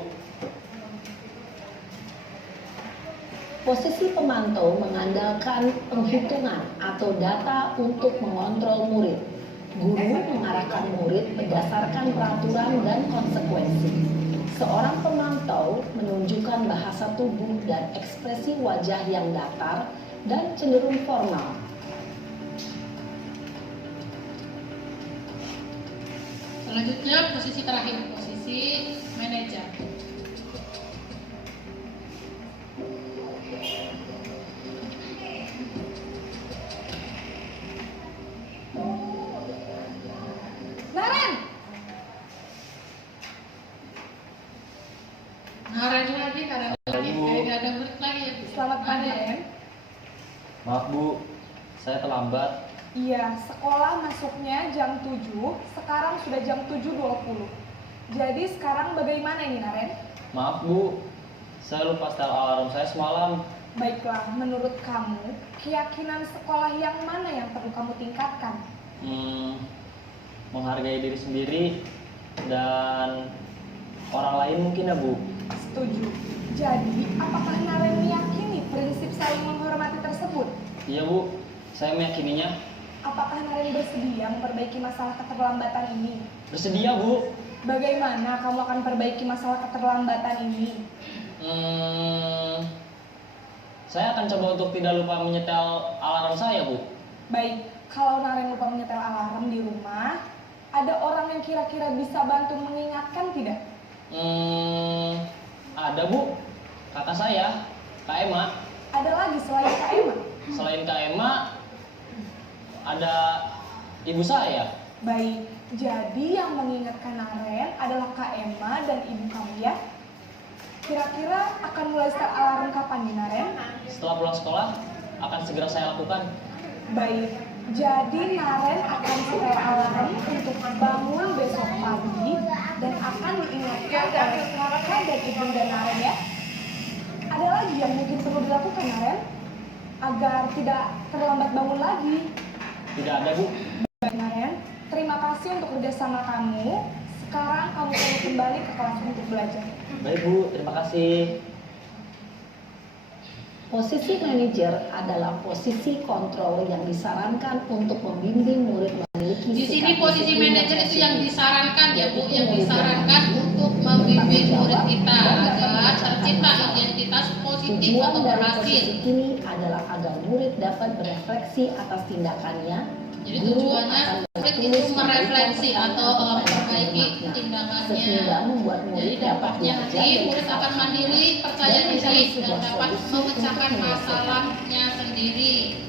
Posisi pemantau mengandalkan penghitungan atau data untuk mengontrol murid. Guru mengarahkan murid berdasarkan peraturan dan konsekuensi. Seorang pemantau menunjukkan bahasa tubuh dan ekspresi wajah yang datar dan cenderung formal. Selanjutnya posisi terakhir, posisi manajer. Naren, Naren lagi, Naren lagi. Bu. Kayak ada murid lagi ya. selamat pagi, Naren. Maaf, Bu. Saya terlambat. Iya, sekolah masuknya jam 7, sekarang sudah jam 7.20. Jadi sekarang bagaimana ini, Naren? Maaf, Bu. Saya lupa setel alarm saya semalam. Baiklah, menurut kamu, keyakinan sekolah yang mana yang perlu kamu tingkatkan? Menghargai diri sendiri dan orang lain mungkin ya, Bu. Setuju. Jadi, apakah Naren meyakini prinsip saling menghormati tersebut? Iya, Bu. Saya meyakininya. Apakah Naren bersedia memperbaiki masalah keterlambatan ini? Bersedia, Bu. Bagaimana kamu akan perbaiki masalah keterlambatan ini? Saya akan coba untuk tidak lupa menyetel alarm saya, Bu. Baik, kalau Naren lupa menyetel alarm di rumah, ada orang yang kira-kira bisa bantu mengingatkan tidak? Ada, Bu. Kakak saya, Kak Emma. Ada lagi selain Kak Emma? Selain Kak Emma, ada ibu saya. Baik, jadi yang mengingatkan Naren adalah Kak Emma dan ibu kamu ya? Kira-kira akan mulai start alarm kapan nih, Naren? Setelah pulang sekolah, akan segera saya lakukan. Baik, jadi Naren akan setel alarm untuk bangun besok pagi dan akan diingatkan oleh kakak dan ibunda Naren ya. Ada lagi yang mungkin perlu dilakukan, Naren? Agar tidak terlambat bangun lagi. Tidak ada, Bu. Baik, Naren, terima kasih untuk kerjasama kamu. Sekarang kamu perlu kembali ke kelas untuk belajar. Baik, Bu. Terima kasih. Posisi manajer adalah posisi kontrol yang disarankan untuk membimbing murid memiliki Di sini sikap posisi disiplin manajer itu yang positif. disarankan ya, Bu, Yaitu yang murid disarankan yang untuk membimbing bertanggung murid jawab kita dan dapat agar melaksanakan tercipta usaha. identitas positif Tujuan atau dari berhasil. posisi ini adalah agar murid dapat berefleksi atas tindakannya Jadi tujuannya murid itu merefleksi atau memperbaiki tindakannya. Jadi dampaknya nanti murid akan mandiri, percaya diri, dan dapat memecahkan masalahnya sendiri.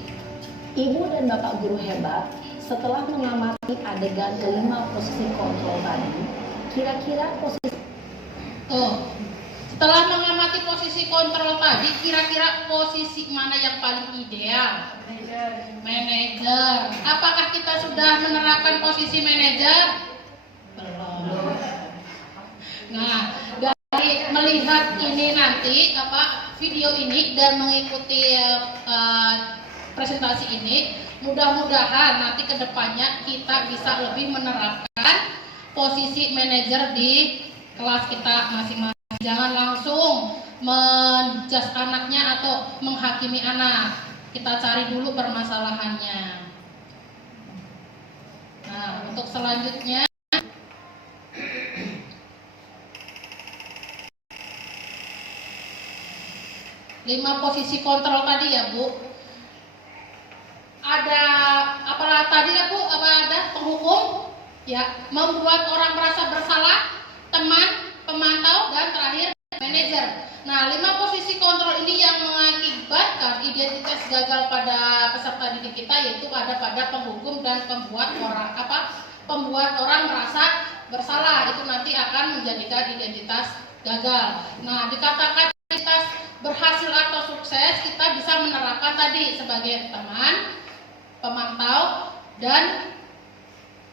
Ibu dan Bapak guru hebat, setelah mengamati adegan kelima posisi kontrol tadi, kira-kira posisi setelah mengamati posisi kontrol tadi, kira-kira posisi mana yang paling ideal? Manajer. Apakah kita sudah menerapkan posisi manajer? Belum. Nah, dari melihat ini nanti video ini dan mengikuti presentasi ini, mudah-mudahan nanti kedepannya kita bisa lebih menerapkan posisi manajer di kelas kita masing-masing. Jangan langsung menjudge anaknya atau menghakimi anak. Kita cari dulu permasalahannya. Nah, untuk selanjutnya lima posisi kontrol tadi ya Bu. Ada apa tadi ya Bu? Apa ada penghukum? Ya, membuat orang merasa bersalah, teman, pemantau, dan terakhir manajer. Nah, 5 posisi kontrol ini yang mengakibatkan identitas gagal pada peserta didik kita, yaitu ada pada penghukum dan pembuat orang merasa bersalah. Itu nanti akan menjadikan identitas gagal. Nah, dikatakan identitas berhasil atau sukses, kita bisa menerapkan tadi sebagai teman, pemantau, dan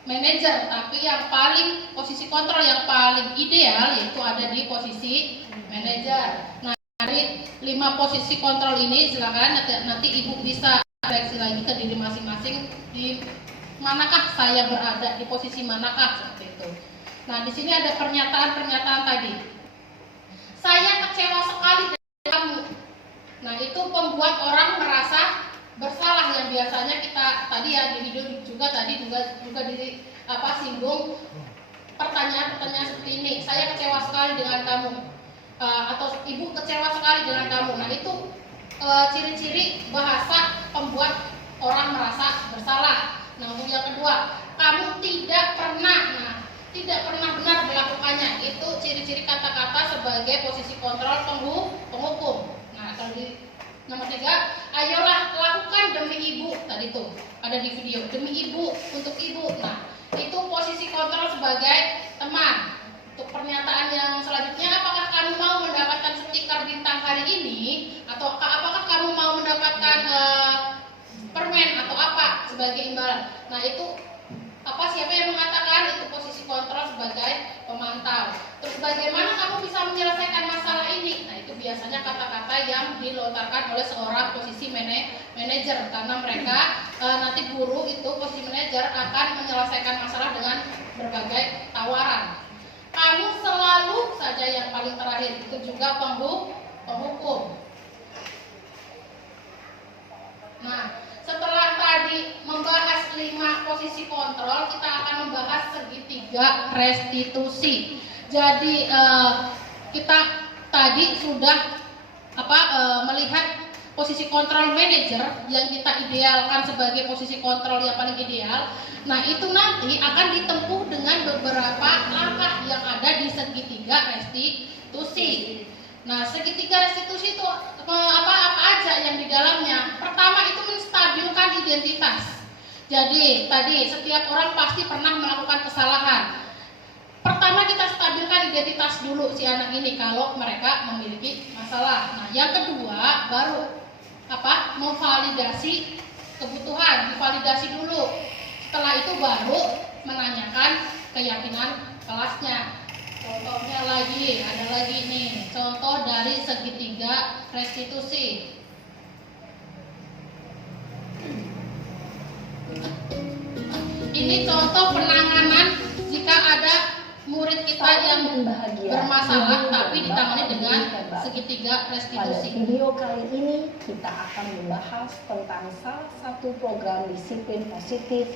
manajer. Tapi yang paling posisi kontrol yang paling ideal yaitu ada di posisi manajer. Nah, dari 5 posisi kontrol ini silakan nanti Ibu bisa refleksi lagi ke diri masing-masing, di manakah saya berada, di posisi manakah, seperti itu. Nah, di sini ada pernyataan-pernyataan tadi. Saya kecewa sekali dengan kamu. Nah, itu membuat orang merasa bersalah, yang biasanya kita tadi ya di video juga singgung pertanyaan-pertanyaan seperti ini. Saya kecewa sekali dengan kamu, atau ibu kecewa sekali dengan kamu. Nah, itu ciri-ciri bahasa pembuat orang merasa bersalah. Nah, untuk yang kedua, kamu tidak pernah benar melakukannya. Itu ciri-ciri kata-kata sebagai posisi kontrol penghukum. Nah, kalau di nomor 3, ayolah lakukan demi ibu. Tadi tuh ada di video, demi ibu, untuk ibu. Nah, itu posisi kontrol sebagai teman. Untuk pernyataan yang selanjutnya, apakah kamu mau mendapatkan stiker bintang hari ini, atau apakah kamu mau mendapatkan permen atau apa sebagai imbalan. Nah, itu siapa yang mengatakan? Itu posisi kontrol sebagai pemantau. Terus bagaimana kamu bisa menyelesaikan masalah ini? Nah, itu biasanya kata-kata yang dilontarkan oleh seorang posisi manajer, karena mereka nanti guru itu posisi manajer akan menyelesaikan masalah dengan berbagai tawaran. Kamu selalu saja yang paling terakhir, itu juga penghukum. Nah, setelah tadi membahas 5 posisi kontrol, kita akan membahas segitiga restitusi. Jadi kita tadi sudah melihat posisi kontrol manajer yang kita idealkan sebagai posisi kontrol yang paling ideal. Nah, itu nanti akan ditempuh dengan beberapa langkah yang ada di segitiga restitusi. Nah, segitiga restitusi itu apa aja yang di dalamnya? Pertama, itu menstabilkan identitas. Jadi tadi setiap orang pasti pernah melakukan kesalahan. Pertama, kita stabilkan identitas dulu si anak ini kalau mereka memiliki masalah. Nah, yang kedua baru memvalidasi kebutuhan, divalidasi dulu. Setelah itu baru menanyakan keyakinan kelasnya. Contohnya ada lagi nih, contoh dari segitiga restitusi. Ini contoh penanganan jika ada murid kita yang bermasalah tapi ditangani dengan segitiga restitusi. Pada video kali ini kita akan membahas tentang salah satu program disiplin positif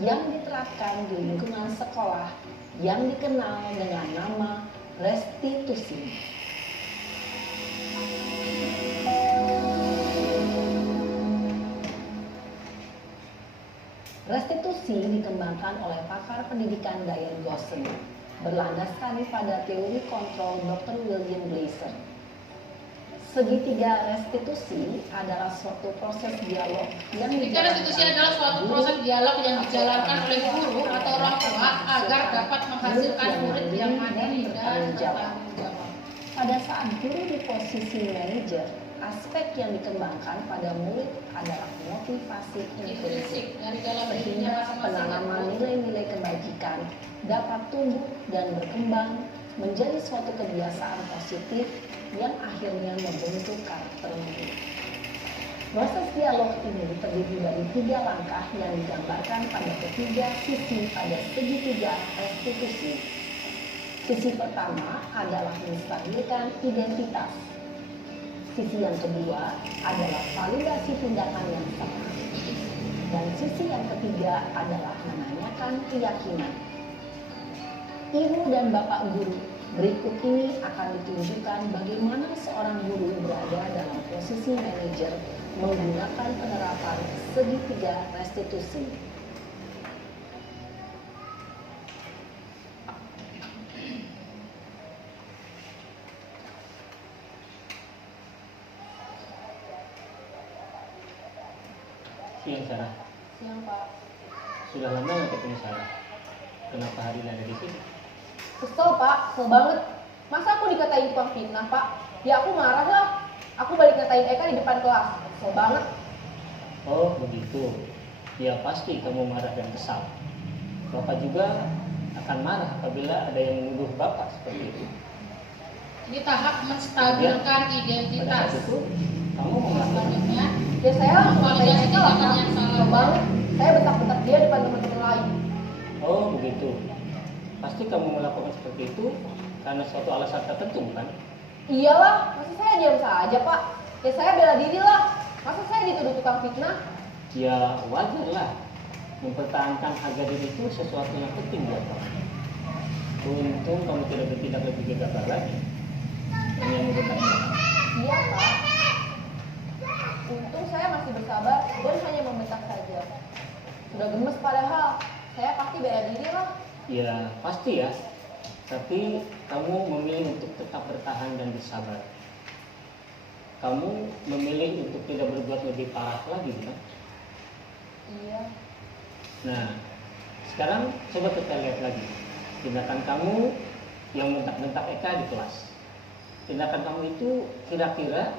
yang diterapkan di lingkungan sekolah yang dikenal dengan nama restitusi. restitusi dikembangkan oleh pakar pendidikan Diane Gosson, berlandaskan pada teori kontrol Dr. William Glasser. Segitiga restitusi adalah suatu proses dialog yang Ketika restitusi adalah suatu proses dialog yang dijalankan oleh guru atau orang tua agar dapat menghasilkan murid yang mandiri dan bertanggung jawab. Pada saat guru di posisi manajer, aspek yang dikembangkan pada murid adalah motivasi intrinsik, Dari dalam dirinya sehingga masing-masing. penanaman nilai-nilai kebajikan dapat tumbuh dan berkembang menjadi suatu kebiasaan positif yang akhirnya membentuk karakter murid. Proses dialog ini terdiri dari 3 langkah yang digambarkan pada ketiga sisi pada segitiga restitusi. Sisi pertama adalah menstabilkan identitas. Sisi yang kedua adalah validasi tindakan yang sama. Dan sisi yang ketiga adalah menanyakan keyakinan. Ibu dan bapak guru, berikut ini akan ditunjukkan bagaimana seorang guru berada dalam posisi manajer menggunakan penerapan segitiga restitusi. Siang Sarah, Siang Pak. sudah lama nggak ketemu Sarah? Kenapa hari ini ada di sini? Kesel Pak, kesel banget. Masa aku dikatain tukang fitnah Pak? Ya aku marah lah. Aku balik ngatain Eka di depan kelas. Kesel banget. Oh begitu. Ya pasti kamu marah dan kesal. Bapak juga akan marah apabila ada yang menuduh Bapak seperti itu. Ini tahap menstabilkan Pada identitas. saat itu, kamu mengatakan Selanjutnya, Ya saya ngatain validasi Eka lah Pak. tindakan yang salah. Kesel banget. Saya bentak-bentak dia depan teman-teman lain. oh begitu. Pasti kamu melakukan seperti itu karena suatu alasan tertentu kan? Iyalah, masa saya diam saja Pak? Ya saya bela diri lah. Masa saya dituduh tukang fitnah? Ya wajar lah. Mempertahankan harga diri itu sesuatu yang penting buat kamu. Untung kamu tidak bertindak lebih gegabah lagi. Hanya menggunakan Iya Pak. Untung saya masih bersabar dan hanya membentak saja. Sudah gemes padahal. Saya pasti bela diri lah. Ya pasti ya, tapi kamu memilih untuk tetap bertahan dan bersabar. Kamu memilih untuk tidak berbuat lebih parah lagi kan? Iya. Nah, sekarang coba kita lihat lagi tindakan kamu yang bentak-bentak Eka di kelas. Tindakan kamu itu kira-kira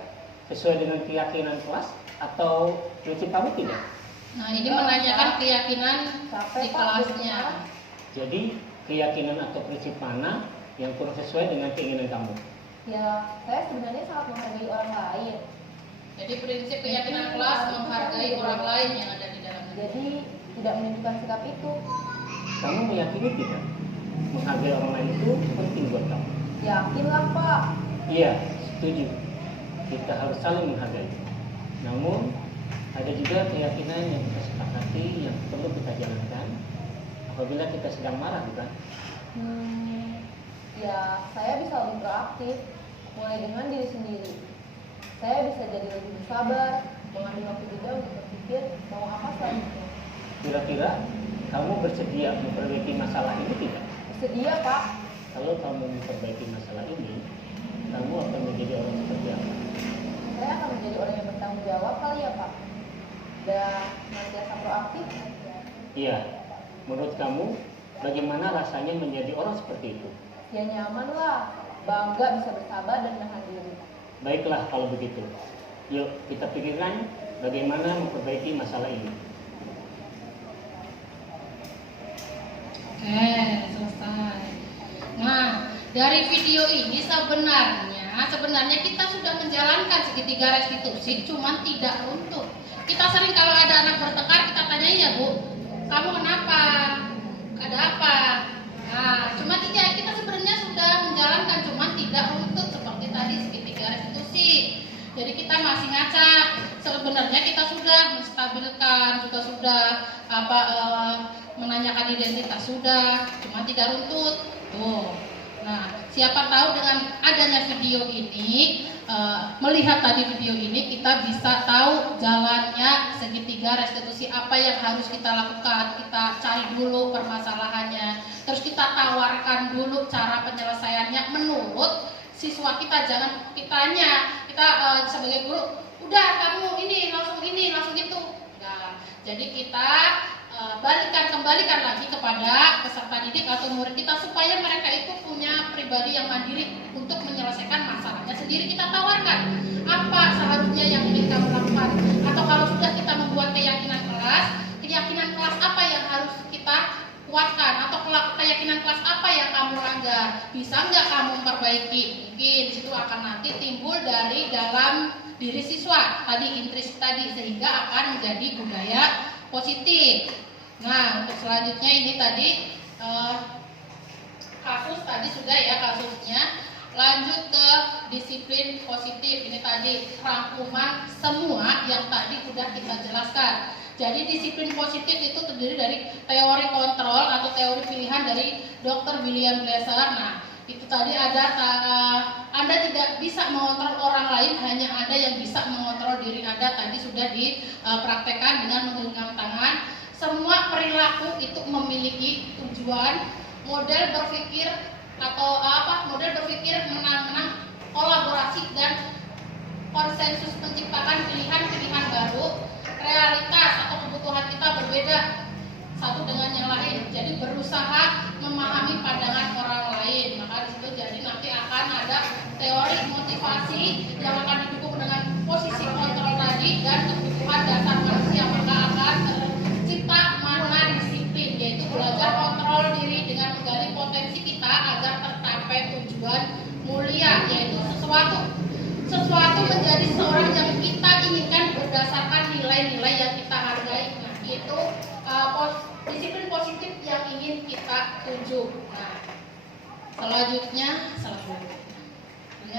sesuai dengan keyakinan kelas atau prinsip kamu tidak? Nah, ini menanyakan keyakinan Capek, di Pak, kelasnya. Jadi keyakinan atau prinsip mana yang kurang sesuai dengan keinginan kamu? Ya, saya sebenarnya sangat menghargai orang lain. Jadi prinsip keyakinan kelas menghargai orang lain yang ada di dalamnya. Jadi tidak menunjukkan sikap itu. Kamu meyakini tidak? Menghargai orang lain itu penting buat kamu. Yakinlah Pak. Iya, setuju. Kita harus saling menghargai. Namun, ada juga keyakinan yang kita sepakati yang perlu kita jalankan apabila kita sedang marah, bukan? Ya saya bisa lebih proaktif. Mulai dengan diri sendiri. Saya bisa jadi lebih bersabar, mengambil waktu jeda untuk berpikir mau apa selanjutnya. Kira-kira kamu bersedia memperbaiki masalah ini tidak? Bersedia Pak. Kalau kamu memperbaiki masalah ini, kamu akan menjadi orang seperti apa? Saya akan menjadi orang yang bertanggung jawab kali ya Pak. Dan senantiasa proaktif. Iya, menurut kamu bagaimana rasanya menjadi orang seperti itu? Ya nyaman lah, bangga bisa bersabar dan menahan diri. Baiklah kalau begitu. Yuk kita pikirkan bagaimana memperbaiki masalah ini. Oke, selesai. Nah, dari video ini sebenarnya kita sudah menjalankan segitiga restitusi, cuman tidak runtuh. Kita sering kalau ada anak bertengkar kita tanyain ya Bu, kamu kenapa? Ada apa? Nah, cuma tidak, kita sebenarnya sudah menjalankan, cuman tidak runtuh seperti tadi segitiga restitusi. Jadi kita masih ngaca. Sebenarnya kita sudah menstabilkan, juga sudah menanyakan identitas sudah, cuma tidak runtut. Tuh. Nah, siapa tahu dengan adanya video ini, melihat tadi video ini, kita bisa tahu jalannya segitiga restitusi apa yang harus kita lakukan. Kita cari dulu permasalahannya, terus kita tawarkan dulu cara penyelesaiannya menurut siswa kita. Jangan kita sebagai guru, udah kamu ini langsung itu. Nah, jadi kita kembalikan lagi kepada peserta didik atau murid kita supaya mereka itu punya pribadi yang mandiri untuk menyelesaikan masalahnya sendiri. Kita tawarkan apa seharusnya yang ingin kamu lakukan, atau kalau sudah kita membuat keyakinan kelas apa yang harus kita kuatkan, atau keyakinan kelas apa yang kamu langgar, bisa nggak kamu memperbaiki. Mungkin disitu akan nanti timbul dari dalam diri siswa tadi, intrinsi tadi, sehingga akan menjadi budaya positif. Nah, untuk selanjutnya ini tadi kasus tadi sudah ya kasusnya. Lanjut ke disiplin positif. Ini tadi rangkuman semua yang tadi sudah kita jelaskan. Jadi disiplin positif itu terdiri dari teori kontrol atau teori pilihan dari Dr. William Glasser. Nah, itu tadi ada Anda tidak bisa mengontrol orang lain, hanya Anda yang bisa mengontrol diri Anda. Tadi sudah dipraktekkan dengan menggenggam tangan. Semua perilaku itu memiliki tujuan, model berpikir menang-menang, kolaborasi dan konsensus menciptakan pilihan-pilihan baru. Realitas atau kebutuhan kita berbeda satu dengan yang lain, jadi berusaha memahami pandangan orang lain. Maka disitu jadi nanti akan ada teori motivasi yang akan didukung dengan posisi kontrol tadi dan kebutuhan dasar manusia. Maka akan tercipta makna disiplin, yaitu belajar kontrol diri dengan menggali potensi kita agar tercapai tujuan mulia, yaitu sesuatu menjadi seorang yang kita inginkan berdasarkan nilai-nilai yang kita hargai. Nah, itu disiplin positif yang ingin kita tuju. Nah, selanjutnya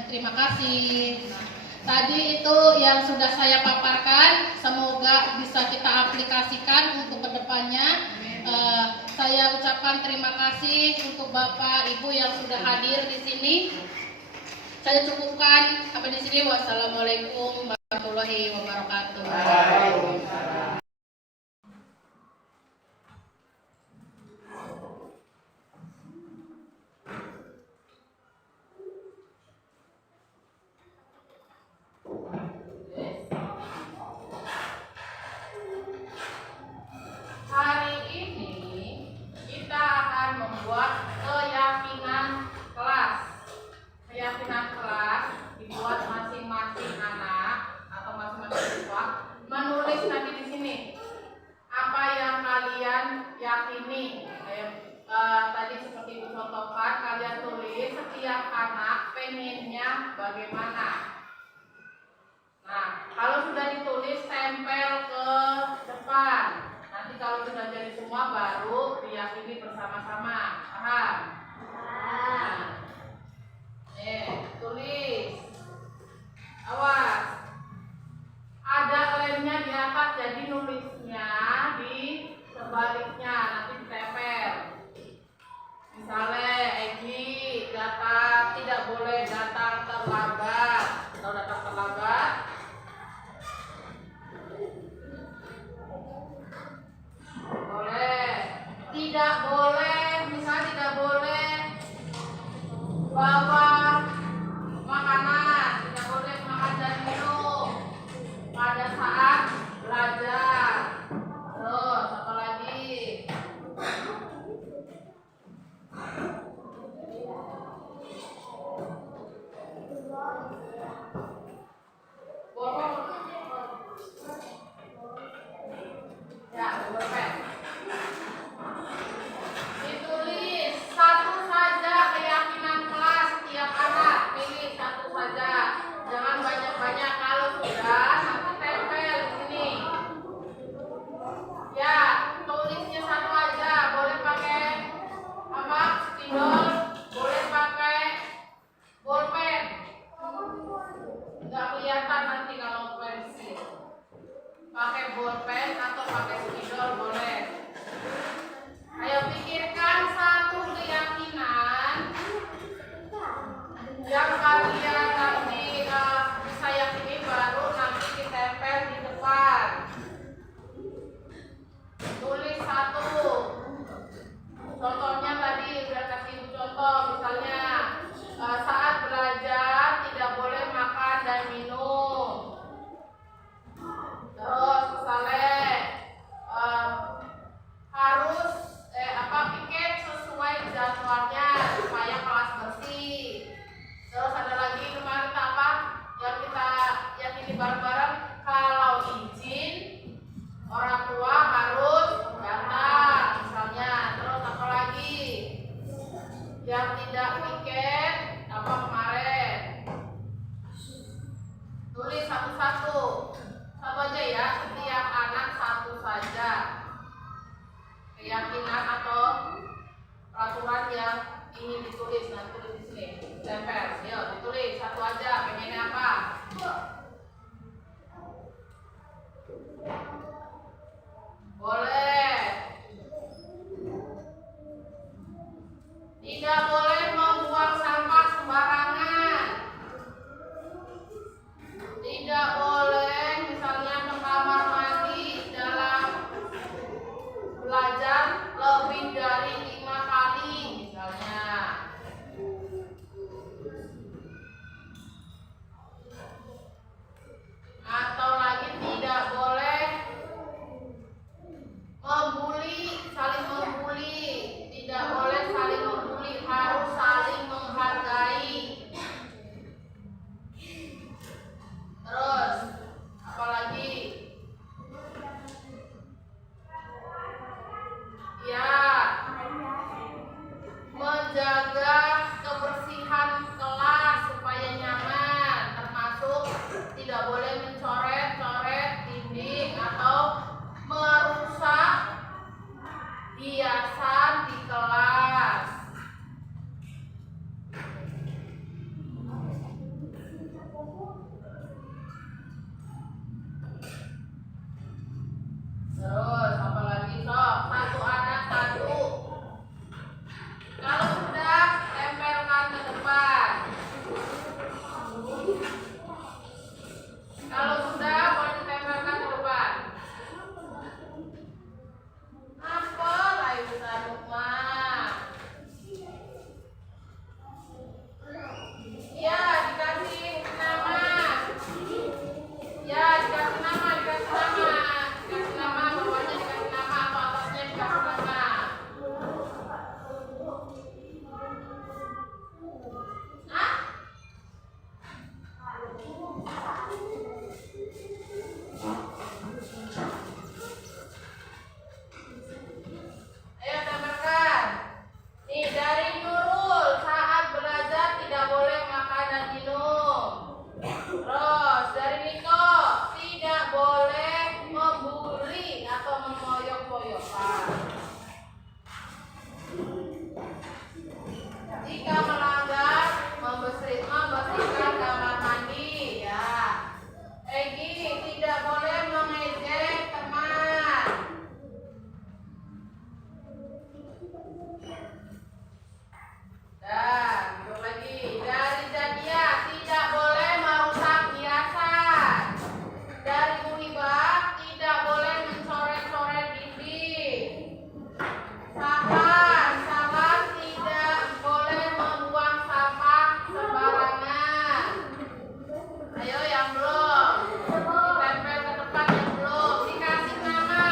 terima kasih. Nah, tadi itu yang sudah saya paparkan, semoga bisa kita aplikasikan untuk kedepannya. Saya ucapkan terima kasih untuk Bapak Ibu yang sudah hadir di sini. Saya cukupkan sampai di sini. Wassalamualaikum warahmatullahi wabarakatuh. Hari ini kita akan membuat keyakinan kelas. Keyakinan kelas dibuat masing-masing anak atau masing-masing siswa menulis nanti di sini apa yang kalian yakini. Tadi seperti dicontohkan, kalian tulis setiap anak pengennya bagaimana. Nah, kalau sudah ditulis tempel ke depan. Nanti kalau sudah jadi semua baru diyakini bersama-sama. Paham? Nah. Tulis. Awas. Ada lemnya di atas, jadi nulisnya di sebaliknya, nanti ditempel. Misalnya Egi tidak boleh datang terlambat. Atau datang terlambat. Boleh. Tidak boleh, misalnya tidak boleh bawa makanan, tidak boleh makan dan minum pada saat belajar. Terus apa lagi? ini bareng-bareng. Kalau izin orang tua harus datang misalnya. Terus apa lagi? Yang tidak piket apa kemarin? Tulis satu-satu. Satu aja ya, setiap anak satu saja. Keyakinan atau peraturan yang ingin ditulis, nah tulis di sini, tempel, yuk ditulis satu aja, pengennya apa? Boleh. Tidak boleh membuang sampah sembarangan. Tidak boleh misalnya ke kamar mandi dalam belajar lebih dari 5 kali misalnya. Atau lagi tidak boleh membuli, saling membuli. Tidak boleh saling membuli, harus saling menghargai. Terus apalagi? Ya, menjaga kebersihan kelas supaya nyaman, termasuk tidak boleh mencoret-coret dinding atau merusak hiasan di kelas. Terus apa lagi sok? Satu anak satu. Kalau sudah tempelkan ke depan. Kalau sudah boleh ditempelkan ke depan. Apa lah ibu Lukman? Ya dikasih nama. Ya dikasih nama, dikasih nama. Dikasih nama, bawahnya dikasih nama atau atasnya dikasih nama. Hah? Ayo tempelkan. Nih dari Nurul, saat belajar tidak boleh makan dan minum. Terus dari Niko, tidak boleh membuli atau memoyok-moyokkan. Jika melanggar, membersihkan kamar mandi ya. Egi, tidak boleh mengejek teman. Dan hidup lagi. Dari Zadia, tidak boleh merusak hiasan. Dari Muhibah, tidak boleh mencoret-coret dinding. Sabar, tidak boleh membuang sampah sembarangan. Ayo yang belum, ditempel ke depan yang belum, dikasih nama.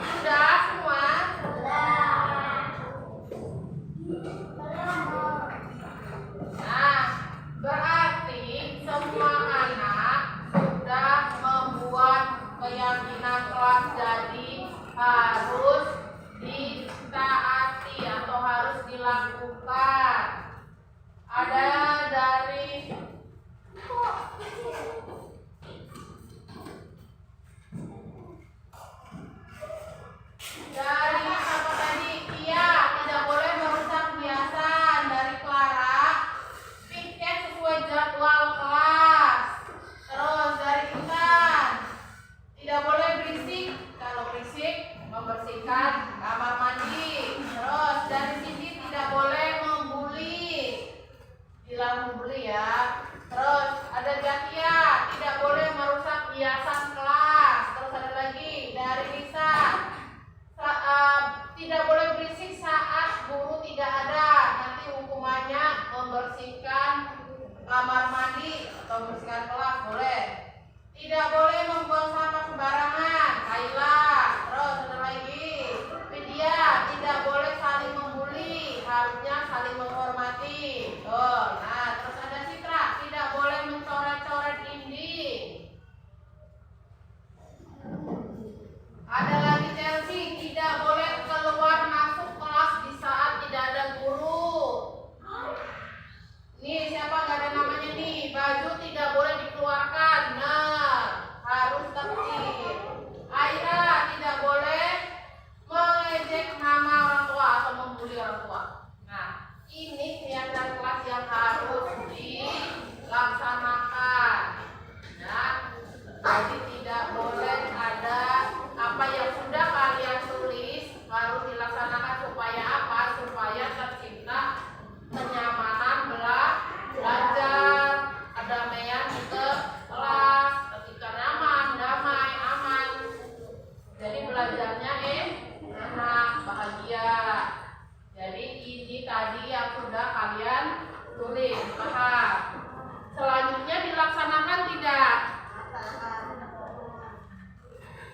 Sudah semua? Nah, berarti semua anak sudah membuat keyakinan kelas, jadi harus ditaati atau harus dilakukan. Ada dari apa tadi? Iya, tidak boleh merusak hiasan. Dari Clara, piket sesuai jadwal kelas. Terus dari Intan, tidak boleh berisik. Kalau berisik, membersihkan kamar mandi. Terus dari Cindy, tidak boleh membuli. harusnya saling menghormati. Tuh, nah terus ada Citra, tidak boleh mencoret-coret dinding. Ada lagi Chelsea, tidak boleh keluar masuk kelas di saat tidak ada guru. Nih siapa nggak ada namanya nih, baju tidak boleh dikeluarkan. Nah, harus tertib. Aira tidak boleh mengejek nama orang tua atau membuli orang tua. Nah, ini kegiatan kelas yang harus dilaksanakan. Nah, jadi tidak boleh ada apa yang sudah kalian tulis harus dilaksanakan supaya apa? Supaya tercipta kenyamanan belajar, kedamaian di kelas, ketika nyaman, damai, aman. Jadi belajarnya enak, bahagia. Jadi ini tadi yang sudah kalian tulis, paham? Selanjutnya dilaksanakan tidak?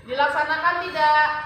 Dilaksanakan tidak?